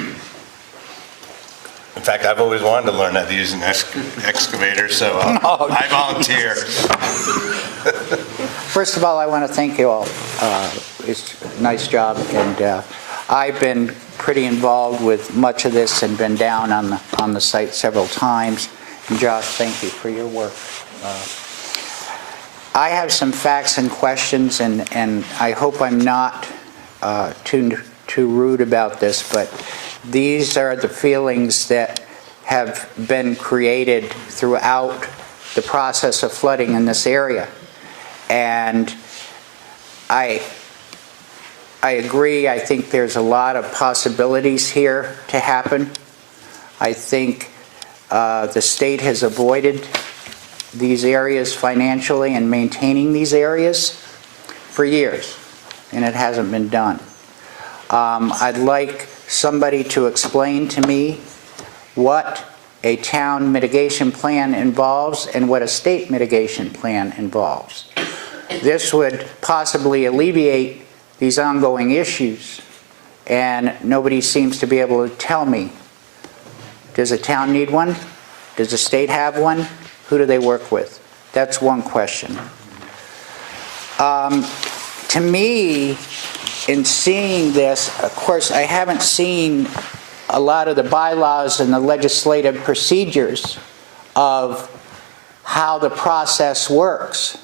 In fact, I've always wanted to learn how to use an excavator, so I volunteer. First of all, I want to thank you all. It's a nice job, and I've been pretty involved with much of this and been down on the site several times. And Josh, thank you for your work. I have some facts and questions, and I hope I'm not too rude about this, but these are the feelings that have been created throughout the process of flooding in this area. And I agree. I think there's a lot of possibilities here to happen. I think the state has avoided these areas financially and maintaining these areas for years, and it hasn't been done. I'd like somebody to explain to me what a town mitigation plan involves and what a state mitigation plan involves. This would possibly alleviate these ongoing issues, and nobody seems to be able to tell me. Does a town need one? Does the state have one? Who do they work with? That's one question. To me, in seeing this, of course, I haven't seen a lot of the bylaws and the legislative procedures of how the process works.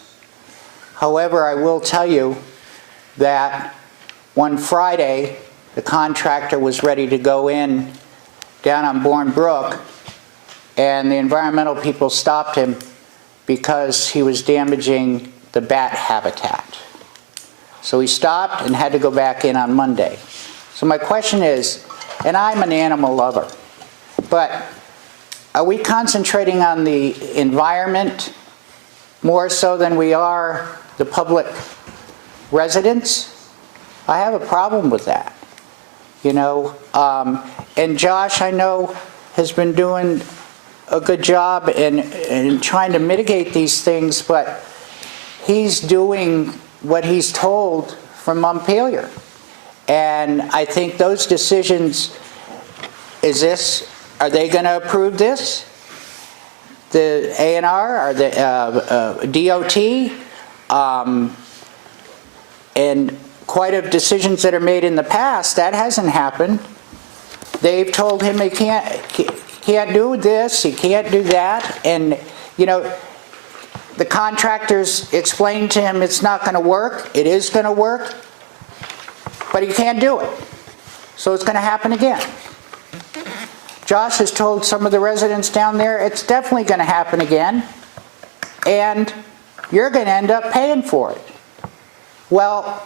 However, I will tell you that one Friday, the contractor was ready to go in down on Bourne Brook, and the environmental people stopped him because he was damaging the bat habitat. So he stopped and had to go back in on Monday. So my question is, and I'm an animal lover, but are we concentrating on the environment more so than we are the public residents? I have a problem with that, you know. And Josh, I know, has been doing a good job in trying to mitigate these things, but he's doing what he's told from Montpelier. And I think those decisions, are they going to approve this? The A&R or the DOT? And quite a decisions that are made in the past, that hasn't happened. They've told him he can't do this, he can't do that, and you know, the contractors explained to him it's not going to work. It is going to work, but he can't do it. So it's going to happen again. Josh has told some of the residents down there it's definitely going to happen again, and you're going to end up paying for it. Well,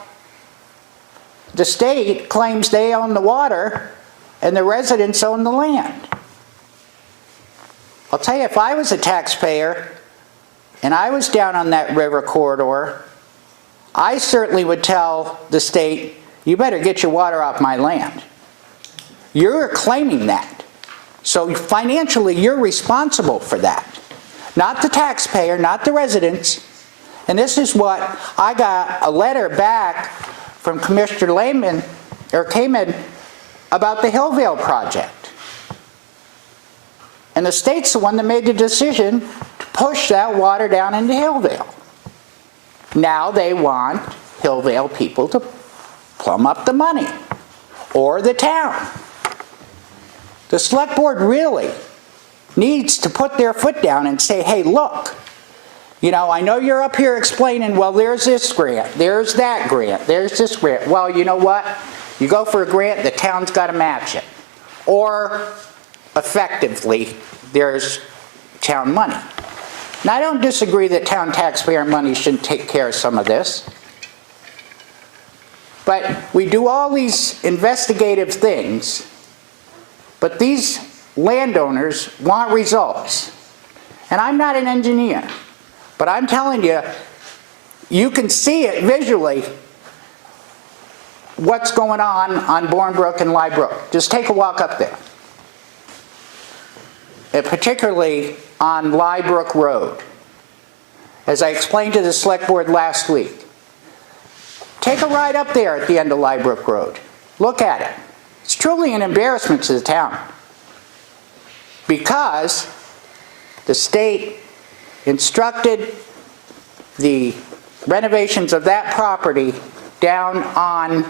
the state claims they own the water and the residents own the land. I'll tell you, if I was a taxpayer and I was down on that river corridor, I certainly would tell the state, you better get your water off my land. You're claiming that. So financially, you're responsible for that. Not the taxpayer, not the residents. And this is what I got a letter back from Commissioner Kamen about the Hillvale project. And the state's the one that made the decision to push that water down into Hillvale. Now they want Hillvale people to plumb up the money, or the town. The select board really needs to put their foot down and say, hey, look, you know, I know you're up here explaining, well, there's this grant, there's that grant, there's this grant. Well, you know what? You go for a grant, the town's got to match it. Or effectively, there's town money. Now, I don't disagree that town taxpayer money shouldn't take care of some of this. But we do all these investigative things, but these landowners want results. And I'm not an engineer, But I'm telling you, you can see it visually, what's going on Bournebrook and Liebrook. Just take a walk up there. And particularly on Liebrook Road. As I explained to the select board last week. Take a ride up there at the end of Liebrook Road. Look at it. It's truly an embarrassment to the town. Because the state instructed the renovations of that property down on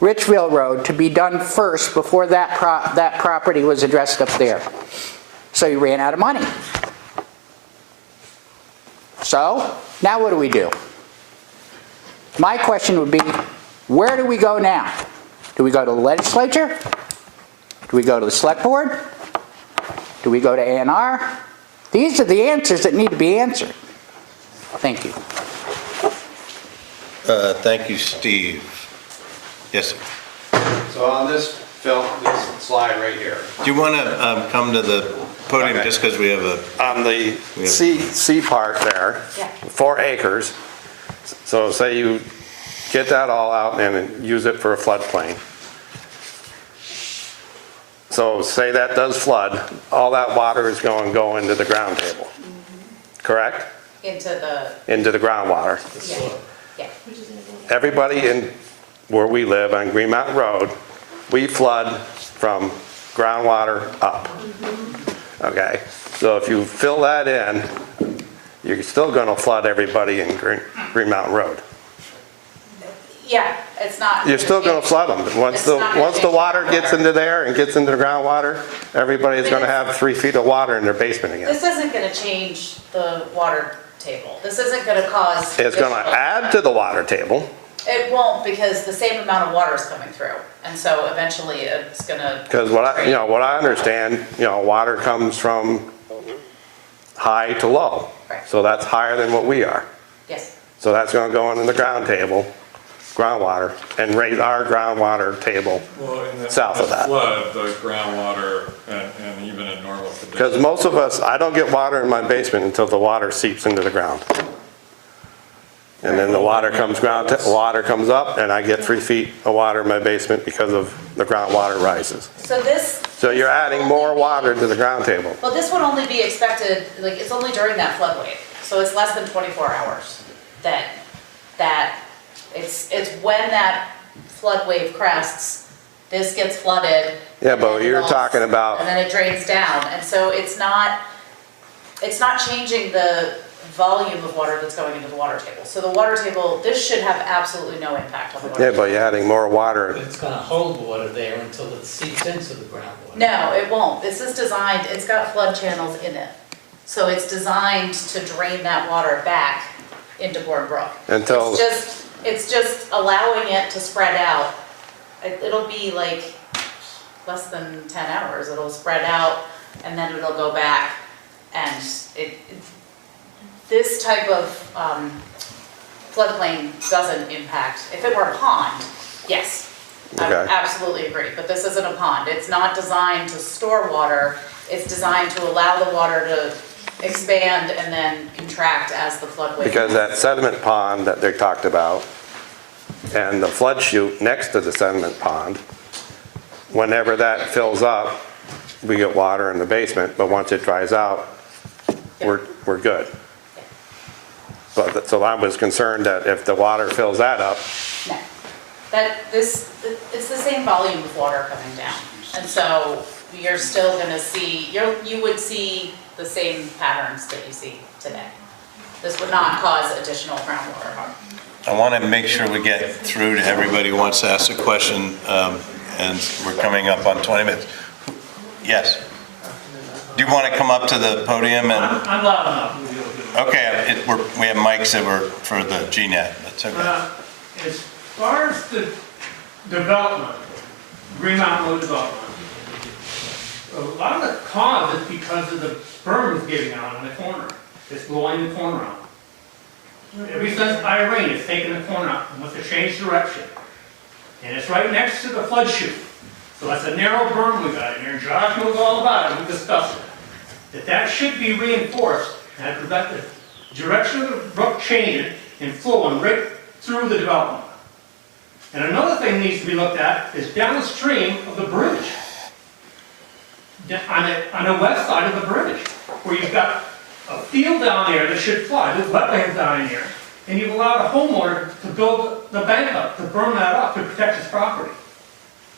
Richville Road to be done first before that property was addressed up there. So you ran out of money. So, now what do we do? My question would be, where do we go now? Do we go to the legislature? Do we go to the select board? Do we go to A&R? These are the answers that need to be answered. Thank you. Thank you, Steve. Yes, sir. So on this film, this slide right here. Do you want to come to the podium just because we have a... On the C part there, 4 acres. So say you get that all out and use it for a floodplain. So say that does flood, all that water is going to go into the ground table, correct? Into the groundwater. Yeah. Everybody in where we live on Green Mountain Road, we flood from groundwater up. Okay, so if you fill that in, you're still going to flood everybody in Green Mountain Road. Yeah, it's not. You're still going to flood them. Once the water gets into there and gets into the groundwater, everybody's going to have 3 feet of water in their basement again. This isn't going to change the water table. This isn't going to cause. It's going to add to the water table. It won't, because the same amount of water is coming through, and so eventually it's going to. Because what I understand, water comes from high to low. Right. So that's higher than what we are. Yes. So that's going to go into the groundwater, and raise our groundwater table south of that. Flood, the groundwater, and even in normal conditions. Because most of us, I don't get water in my basement until the water seeps into the ground. And then the water comes up, and I get 3 feet of water in my basement because of the groundwater rises. So you're adding more water to the ground table. Well, this would only be expected, like, it's only during that flood wave, so it's less than 24 hours that it's when that flood wave crests, this gets flooded. Yeah, but you're talking about. And then it drains down, and so it's not changing the volume of water that's going into the water table. So the water table, this should have absolutely no impact on the water Yeah, table. but you're adding more water. It's going to hold water there until it seeps into the groundwater. No, it won't. This is designed, it's got flood channels in it. So it's designed to drain that water back into Bournebrook. Until. It's just allowing it to spread out. It'll be like less than 10 hours. It'll spread out and then it'll go back, and this type of floodplain doesn't impact. If it were a pond, yes, I would absolutely agree, but this isn't a pond. It's not designed to store water. It's designed to allow the water to expand and then contract as the floodway. Because that sediment pond that they talked about and the flood chute next to the sediment pond, whenever that fills up, we get water in the basement, but once it dries out, we're good. But, so I was concerned that if the water fills that up. No, it's the same volume of water coming down. And so you're still gonna see, you would see the same patterns that you see today. This would not cause additional groundwater harm. I want to make sure we get through to everybody who wants to ask a question, and we're coming up on 20 minutes. Yes? Do you want to come up to the podium? I'm loud enough. Okay, we have mics that were for the GNet. That's okay. As far as the development, Green Mountain Road development, a lot of the cause is because of the berms giving out in the corner. It's blowing the corner out. Ever since Irene, it's taken the corner out and wants to change direction. And it's right next to the flood chute. So that's a narrow berm we got in here, and Josh knows all about it, we discussed it. That should be reinforced and prevent direction of the brook changing and flowing right through the development. And another thing needs to be looked at is downstream of the bridge. On the west side of the bridge, where you've got a field down there that should flood, there's wetlands down in here, and you've allowed a homeowner to build the bank up, to burn that up, to protect his property.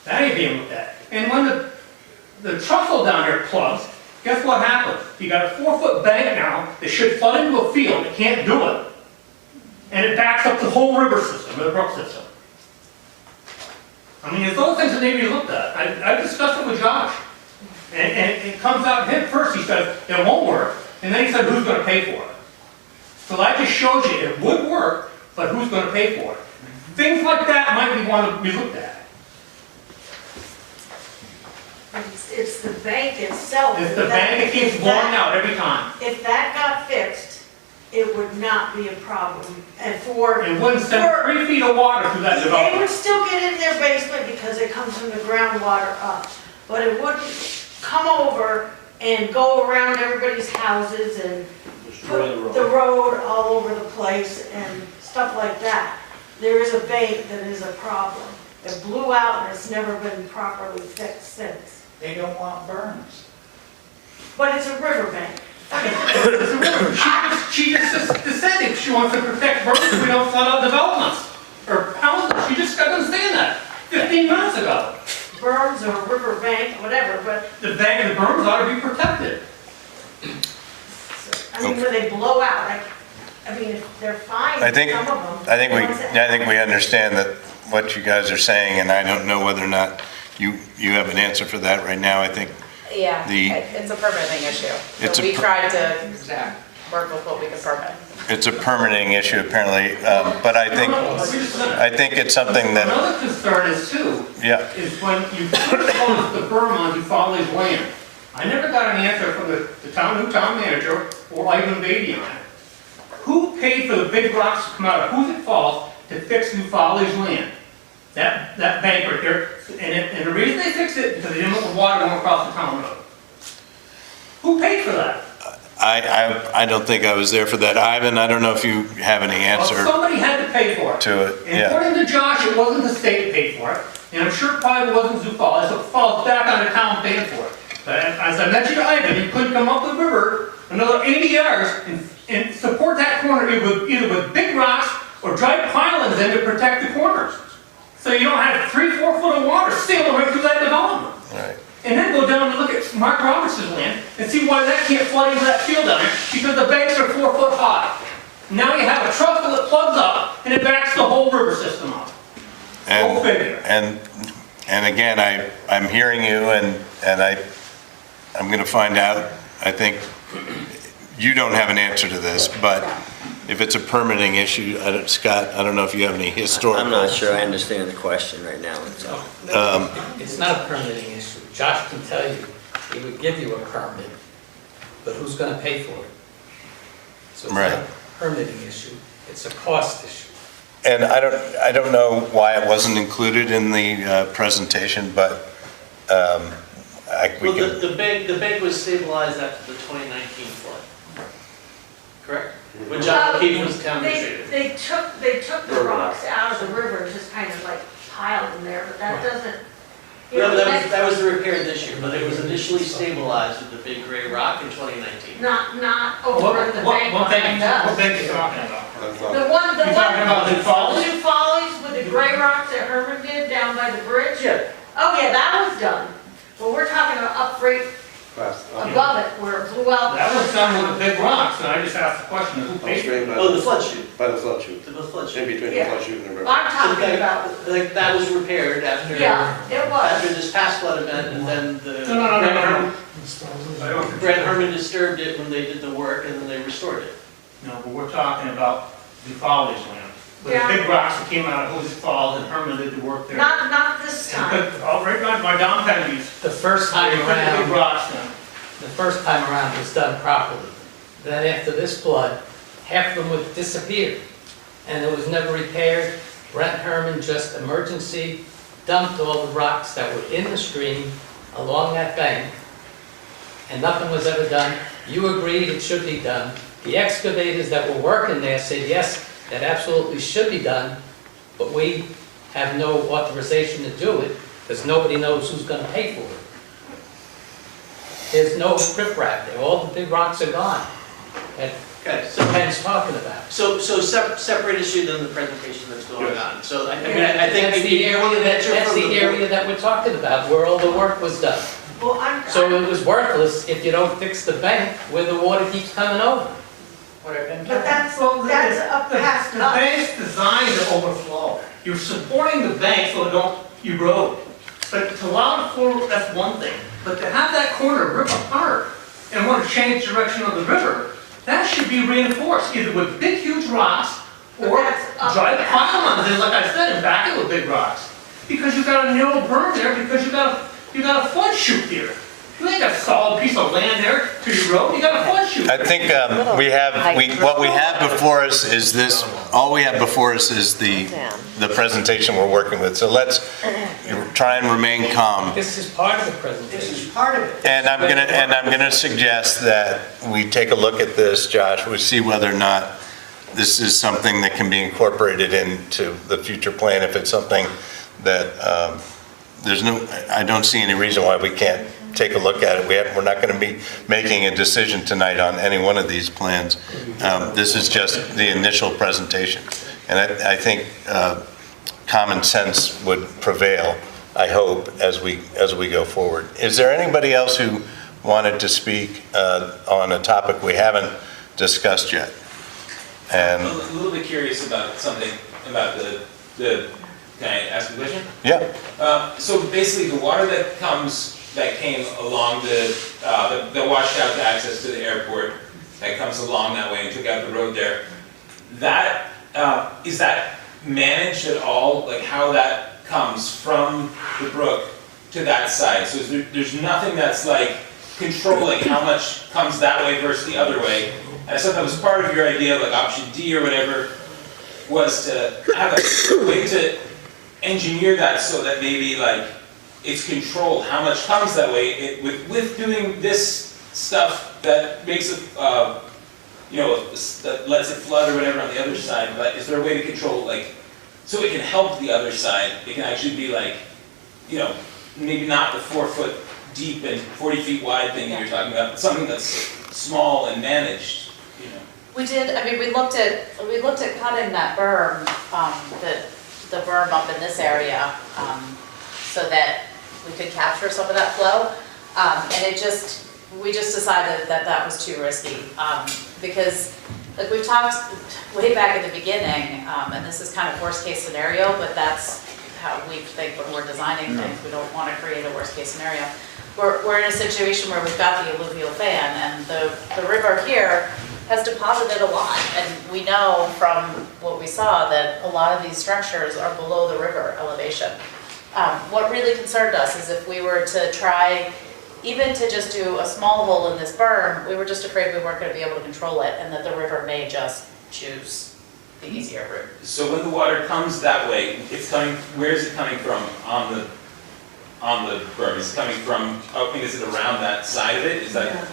That ain't being looked at. And when the trussel down there plugs, guess what happens? You got a 4-foot bank now that should flood into a field, it can't do it. And it backs up the whole river system, the brook system. I mean, there's those things that need to be looked at. I discussed it with Josh. And it comes out, him first he says, it won't work. And then he said, who's gonna pay for it? So that just shows you it would work, but who's gonna pay for it? Things like that might be want to be looked at. It's the bank itself. It's the bank that keeps blowing out every time. If that got fixed, it would not be a problem. And for... It wouldn't send 3 feet of water through that They development. would still get in their basement because it comes from the groundwater up. But it wouldn't come over and go around everybody's houses and put the road all over the place and stuff like that. There is a bank that is a problem. It blew out and it's never been properly fixed since. They don't want berms. But it's a riverbank. It's a river. She just said if she wants to protect birds, we don't flood out developments or houses. She just got to understand that 15 minutes ago. Berms or riverbank, whatever, but The bank and the berms ought to be protected. I mean, when they blow out, I mean, if they're fine, I think, some of them. I think we understand that what you guys are saying, and I don't know whether or not you have an answer for that right now. I think Yeah, The- it's a permitting issue. It's So a we per- tried to work with what we could permit. it's a permitting issue apparently, but I think it's something that, Another concern is too, yeah, is when you first close the berm on Eufaula's land. I never got an answer from the new town manager or Ivan Beatty on it. Who paid for the big rocks to come out of Hoosick Falls to fix Eufaula's land? That bank right there, and the reason they fixed it, because they didn't want the water going across the town road. Who paid for that? I don't think I was there for that. Ivan, I don't know if you have any Well, answer somebody had to pay for it. to it, And yeah. according to Josh, it wasn't the state that paid for it, and I'm sure it probably wasn't Sioux Falls, so it falls back on the town paying for it. But as I mentioned to Ivan, you couldn't come up the river another 80 yards and support that corner either with big rocks or drive pilings in to protect the corners. So you don't have 3-4 foot of water sailing right through that development. Right. And then go down and look at Mark Robertson's land and see why that can't flood into that field down there, because the banks are 4 foot high. Now you have a trussel that plugs up and it backs the whole river system up. Go figure. And again, I'm hearing you and I'm gonna find out. I think you don't have an answer to this, but if it's a permitting issue, Scott, I don't know if you have any historical. I'm not sure I understand the question right now, so. It's not a permitting issue. Josh can tell you, he would give you a permit, but who's gonna pay for it? So it's not a permitting issue, it's a cost issue. And I don't know why it wasn't included in the presentation, but we Well, can. the bank was stabilized after the 2019 flood, correct? When John O'Keefe was town administrator. They took the rocks out of the river and just kind of like piled them there, but that doesn't, you know, No, that was the repair this year, but it was initially stabilized with the big gray rock in 2019. not over the bank What behind bank us. are you talking about? The one, You're talking about Sioux Falls? Sioux Falls with the gray rocks that Herman did down by the bridge? Yeah. Oh, yeah, that was done. But we're talking about up right above it where it blew out. That was done with the big rocks, and I just asked the question, who paid for it? Oh, the flood chute. By the flood chute. The flood chute. In between the Yeah. flood chute and the river. I'm talking about, Like, that was repaired after. Yeah, it was. After this past flood event, and then the. No. Brent Herman disturbed it when they did the work, and then they restored it. No, but we're talking about Eufaula's land. With Yeah. the big rocks that came out of Hoosick Falls and Herman did the work there. not this time. Oh, right by Don Kennedy's. The first time They put the big around, rocks in. the first time around it was done properly. Then after this flood, half of them would disappear, and it was never repaired. Brent Herman just emergency dumped all the rocks that were in the stream along that bank, and nothing was ever done. You agreed it should be done. The excavators that were working there said, yes, that absolutely should be done, but we have no authorization to do it because nobody knows who's going to pay for it. There's no riprap there. All the big rocks are gone. Okay, so Ken's talking about. So separate issue than the presentation that's going on. So I mean, I think That's if the you want to area, venture that's from the area that we're talking about, where all the work was done. Well, So it was worthless if you don't fix the bank where the water keeps coming over. But that's up past The us. bank's designed to overflow. You're supporting the bank so it don't erode. But to allow it to flow, that's one thing. But to have that corner rip apart and want to change direction of the river, that should be reinforced, either with big, huge rocks or drive pylons in, like I said, and back it with big rocks. Because you got a narrow berm there, because you got a flood chute there. You ain't got a solid piece of land there to your road, you got a flood chute. I think what we have before us is this, all we have before us is the presentation we're working with. So let's try and remain calm. This is part of the presentation. This is part of it. And I'm gonna suggest that we take a look at this, Josh, we see whether or not this is something that can be incorporated into the future plan. If it's something that, I don't see any reason why we can't take a look at it. We're not gonna be making a decision tonight on any one of these plans. This is just the initial presentation. And I think common sense would prevail, I hope, as we go forward. Is there anybody else who wanted to speak on a topic we haven't discussed yet? And I'm a little bit curious about something about the can I ask a question? yeah, So basically, the water that came along that washed out the access to the airport, that comes along that way and took out the road there, that is that managed at all? Like how that comes from the brook to that side? So there's nothing that's like controlling how much comes that way versus the other way. And I thought that was part of your idea, like option D or whatever, was to have a way to engineer that so that maybe like it's controlled how much comes that way. With doing this stuff that makes it, that lets it flood or whatever on the other side, but is there a way to control, like, so it can help the other side? It can actually be like, maybe not the 4 foot deep and 40 feet wide thing that you're talking about, but something that's small and managed. We did, we looked at cutting that berm, the berm up in this area, so that we could capture some of that flow. And we just decided that that was too risky. Because like we've talked way back at the beginning, and this is kind of worst case scenario, but that's how we think when we're designing things. We don't want to create a worst case scenario. We're in a situation where we've got the alluvial fan, and the river here has deposited a lot, and we know from what we saw that a lot of these structures are below the river elevation. What really concerned us is if we were to try even to just do a small hole in this berm, we were just afraid we weren't going to be able to control it and that the river may just choose the easier route. So when the water comes that way, it's coming, where is it coming from on the berm? Is it coming from, is it around that side of it? Is that?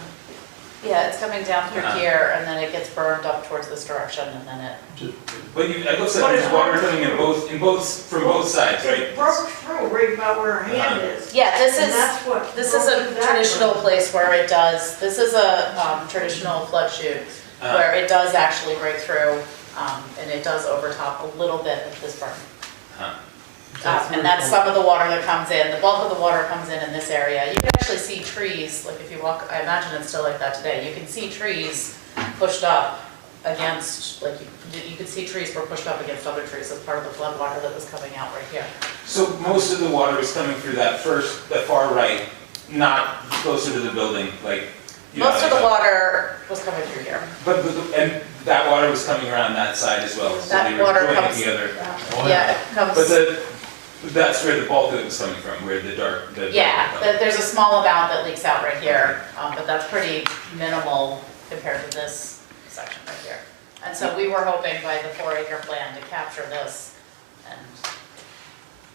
Yeah, it's coming down through here, and then it gets burned up towards this direction, and then it... But it looks like there's water coming from both sides, right? It broke through right about where her hand is. Yeah, this And that's what is a broke traditional place where it does, this is a traditional flood chute, where it does actually break through, and it does overtop a little bit of this berm. And that's some of the water that comes in. The bulk of the water comes in this area. You can actually see trees, like if you walk, I imagine it's still like that today. You can see trees pushed up against, like you could see trees were pushed up against other trees as part of the flood water that was coming out right here. So most of the water was coming through that far right, not closer to the building, like. Most of the water was coming through here. And that water was coming around that side as well. So That they were water joining comes- together. Yeah, it comes. But that's where the bulk of it was coming from, where the dark. Yeah, there's a small amount that leaks out right here, but that's pretty minimal compared to this section right here. And so we were hoping by the 4-acre plan to capture this and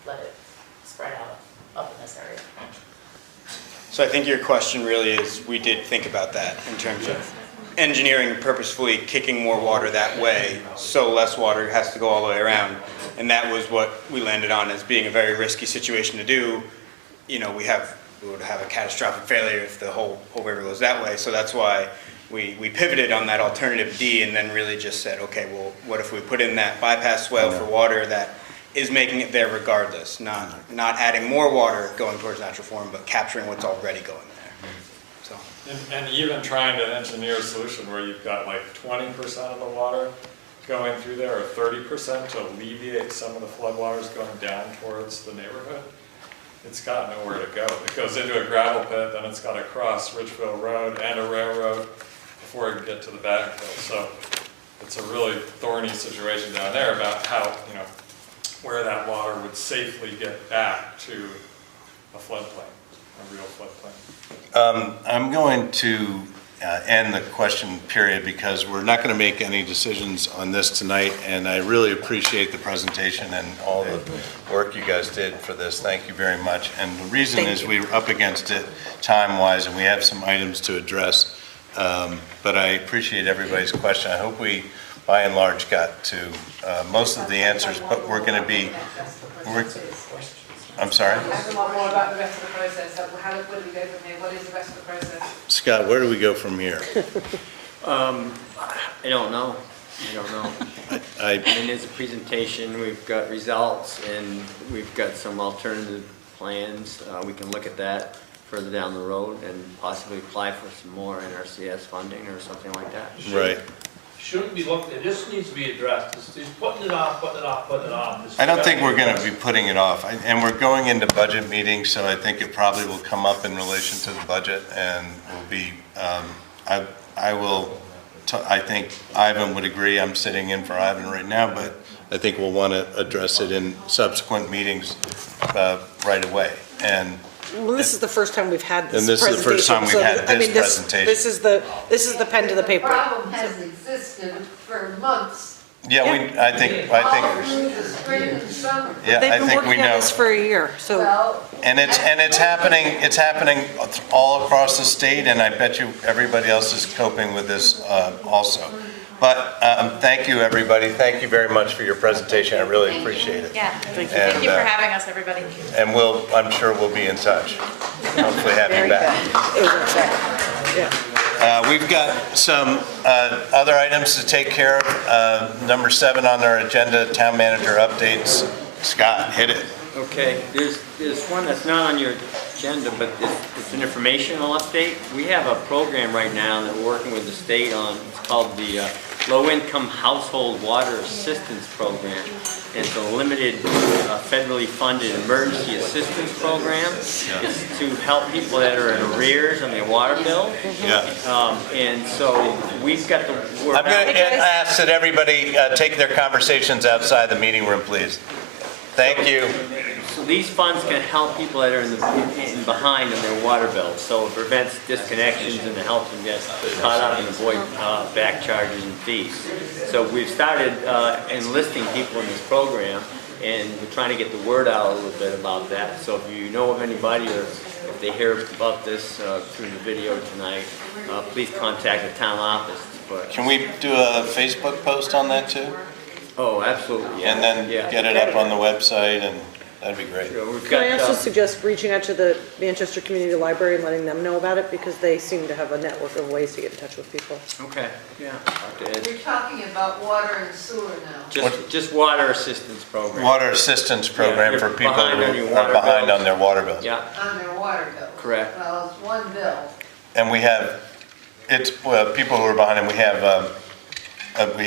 let it spread out up in this area. So I think your question really is, we did think about that in terms of engineering purposefully kicking more water that way, so less water has to go all the way around. And that was what we landed on as being a very risky situation to do. You know, we would have a catastrophic failure if the whole river goes that way. So that's why we pivoted on that alternative D and then really just said, okay, well, what if we put in that bypass swale for water that is making it there regardless, not adding more water going towards natural form, but capturing what's already going there. So. And even trying to engineer a solution where you've got like 20% of the water going through there, or 30% to alleviate some of the floodwaters going down towards the neighborhood, it's got nowhere to go. It goes into a gravel pit, then it's got to cross Ridgeville Road and a railroad before it can get to the backfill. So it's a really thorny situation down there about how, you know, where that water would safely get back to a floodplain, a real floodplain. I'm going to end the question period because we're not going to make any decisions on this tonight, and I really appreciate the presentation and all the work you guys did for this. Thank you very much. And the reason is we're up against it time-wise, and we have some items to address. But I appreciate everybody's question. I hope we, by and large, got to most of the answers, but we're going to be, I'm sorry? Ask a lot more about the rest of the process. Where do we go from here? What is the rest of the process? Scott, where do we go from here? I don't know. I mean, there's a presentation, we've got results, and we've got some alternative plans. We can look at that further down the road and possibly apply for some more NRCS funding or something like that. Right. Shouldn't be looked at, this needs to be addressed, it's putting it off. I don't think we're going to be putting it off. And we're going into budget meetings, so I think it probably will come up in relation to the budget and will be, I think Ivan would agree, I'm sitting in for Ivan right now, but I think we'll want to address it in subsequent meetings right away. And Well, this is the first time we've had this And this is the first time we've presentation, had so, I this mean, presentation. This is the pen to the paper. The problem has existed for months. yeah, I think, All through the spring and summer. yeah, I think we know. for a year, so. Well, And it's happening all across the state, and I bet you everybody else is coping with this also. But thank you, everybody. Thank you very much for your presentation. I really appreciate it. Yeah, And, thank you for having us, everybody. And I'm sure we'll be in touch. Hopefully have you back. We've got some other items to take care of. Number 7 on our agenda, town manager updates. Scott, hit it. Okay, there's one that's not on your agenda, but it's an informational update. We have a program right now that we're working with the state on. It's called the Low-Income Household Water Assistance Program. It's a limited federally funded emergency assistance program. It's to help people that are in arrears on their water bill. Yeah. And so we've got the... I'm going to ask that everybody take their conversations outside the meeting room, please. Thank you. So these funds can help people that are in behind on their water bills. So it prevents disconnections and it helps them get caught up and avoid back charges and fees. So we've started enlisting people in this program, and we're trying to get the word out a little bit about that. So if you know of anybody or if they hear about this through the video tonight, please contact the town office. Can we do a Facebook post on that too? Oh, absolutely. Yeah. And then get it up on the website, and that'd be great. Can I also suggest reaching out to the Manchester Community Library and letting them know about it, because they seem to have a network of ways to get in touch with people. Okay, yeah. We're talking about water and sewer now. Just water assistance program. Water assistance program Yeah, for people behind on who your are water behind bills. on their water bills. Yeah, On their water bill. correct. Well, it's one bill. And we have, people who are behind, and we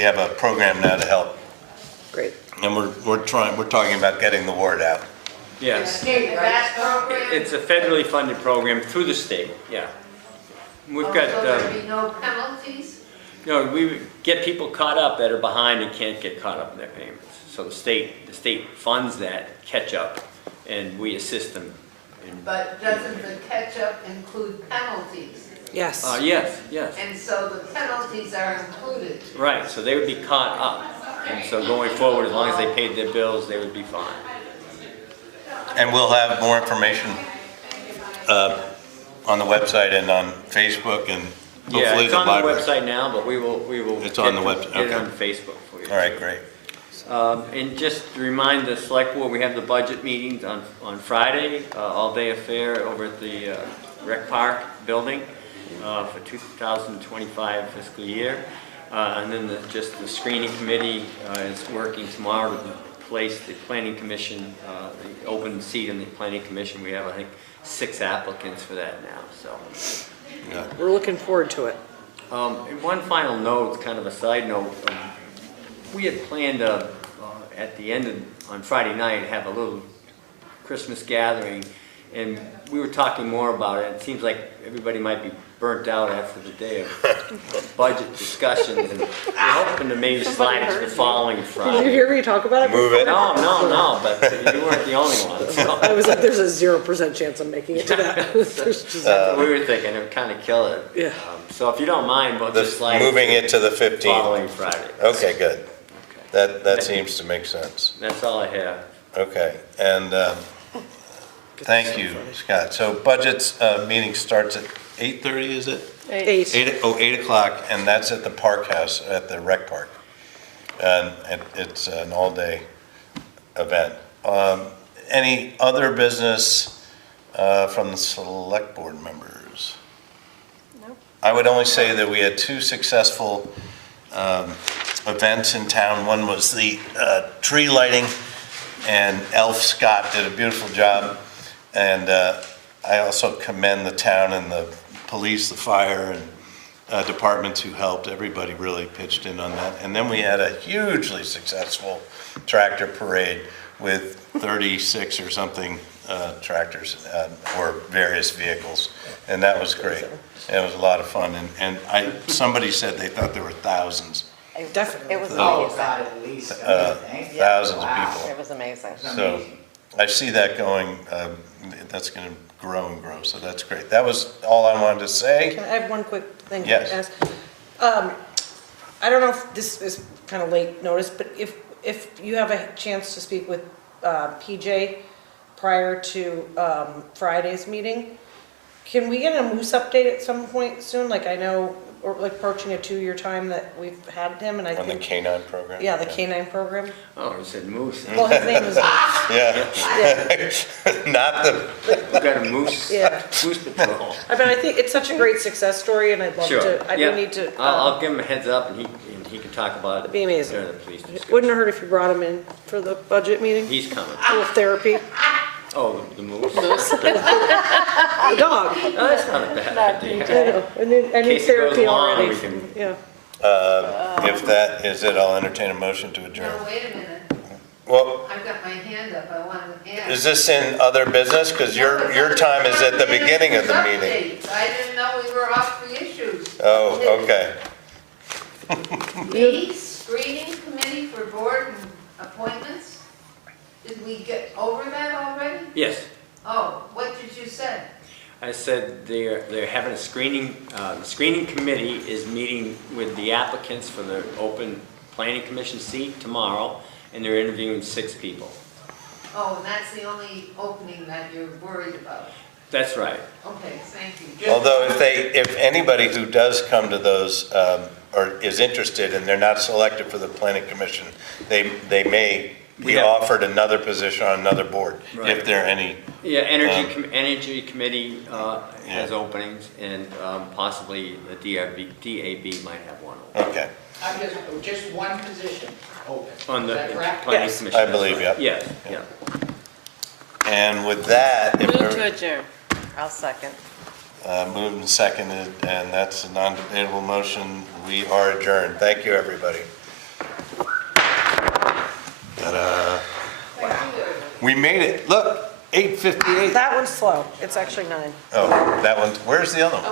have a program now to help. Great. And we're talking about getting the word out. Yes. State, that program? It's a federally funded program through the state, yeah. We've got, So there'd be no penalties? we get people caught up that are behind and can't get caught up in their payments. So the state funds that catch up, and we assist them. But doesn't the catch-up include penalties? Yes. Yes. And so the penalties are included. Right, so they would be caught up. And so going forward, as long as they paid their bills, they would be fine. And we'll have more information on on the website and on Facebook, and Yeah, hopefully it's the on the library. website now, but we will. It's on the website, Get it okay. on Facebook for you. All right, great. And just to remind the select board, we have the budget meetings on Friday, all-day affair over at the Rec Park building for 2025 fiscal year. And then just the screening committee is working tomorrow to place the planning commission, the open seat in the planning commission. We have, I think, 6 applicants for that now, so. We're looking forward to it. And one final note, kind of a side note, we had planned at the end of, on Friday night, have a little Christmas gathering, and we were talking more about it. It seems like everybody might be burnt out after the day of budget discussions, and we're hoping to maybe slide it to the following Friday. Did you hear me talk about it? Move it. No, but you weren't the only one. So. I was like, there's a 0% chance I'm making it to that. There's just- That's what we were thinking, it would kind of kill it. Yeah. So if you don't mind, we'll just slide Moving it to the 15th. following Friday. Okay, good. That seems to make sense. That's all I have. Okay, and thank you, Scott. So budgets meeting starts at 8:30, is it? 8. 8 o'clock, and that's at the Park House, at the Rec Park. And it's an all-day event. Any other business from the select board members? No. I would only say that we had 2 successful events in town. One was the tree lighting, and Elf Scott did a beautiful job. And I also commend the town and the police, the fire, and departments who helped. Everybody really pitched in on that. And then we had a hugely successful tractor parade with 36 or something tractors or various vehicles. And that was great. It was a lot of fun. And somebody said they thought there were thousands. Definitely. It was Oh, amazing. God, at least, Thousands of people. It was amazing. So I see that going, that's going to grow and grow, so that's great. That was all I wanted to say. Can I have one quick thing to Yes. ask? I don't know if this is kind of late notice, but if you have a chance to speak with PJ prior to Friday's meeting, can we get a moose update at some point soon? Like I know, or like approaching a 2-year time that we've had him, and I On the think. canine program? Yeah, the canine program. Oh, you said moose. Well, his name is Moose. Yeah. Not the, We got a moose, Yeah. moose patrol. I mean, I think it's such a great success story, and I'd love Sure, to, yeah. we need to. I'll give him a heads up, and he can talk about it. It'd be amazing. During the police discussion. Wouldn't have hurt if you brought him in for the budget meeting. He's coming. A little therapy. Oh, the moose? The dog. Oh, that's not a bad idea. I know. I need case it goes therapy long, already. we can- Yeah. if that is it, I'll entertain a motion to adjourn. No, wait a minute. Well, I've got my hand up. I want to ask. is this in other business? Because your time is at the beginning of the meeting. Updates. I didn't know we were off the issues. Oh, okay. The screening committee for board appointments? Did we get over that already? Yes, Oh, what did you say? I said they're having a screening, the screening committee is meeting with the applicants for the open planning commission seat tomorrow, and they're interviewing 6 people. Oh, and that's the only opening that you're worried about? That's right. Okay, thank you. Although if anybody who does come to those, or is interested and they're not selected for the planning commission, they may be Yeah. offered another position on another board, Right. if there are any. Yeah, energy committee has openings, and possibly the DAB might have one open. Okay, I'm just one position open. On the Is that correct? planning Yes. commission. I believe, that's right. yeah. Yes, yeah. and with that, if Move there- to adjourn. I'll second. moved and seconded, and that's a non-debatable motion. We are adjourned. Thank you, everybody. Ta-da. We made it. Look, 8:58. That one's slow. It's actually 9. Oh, that one, where's the other one?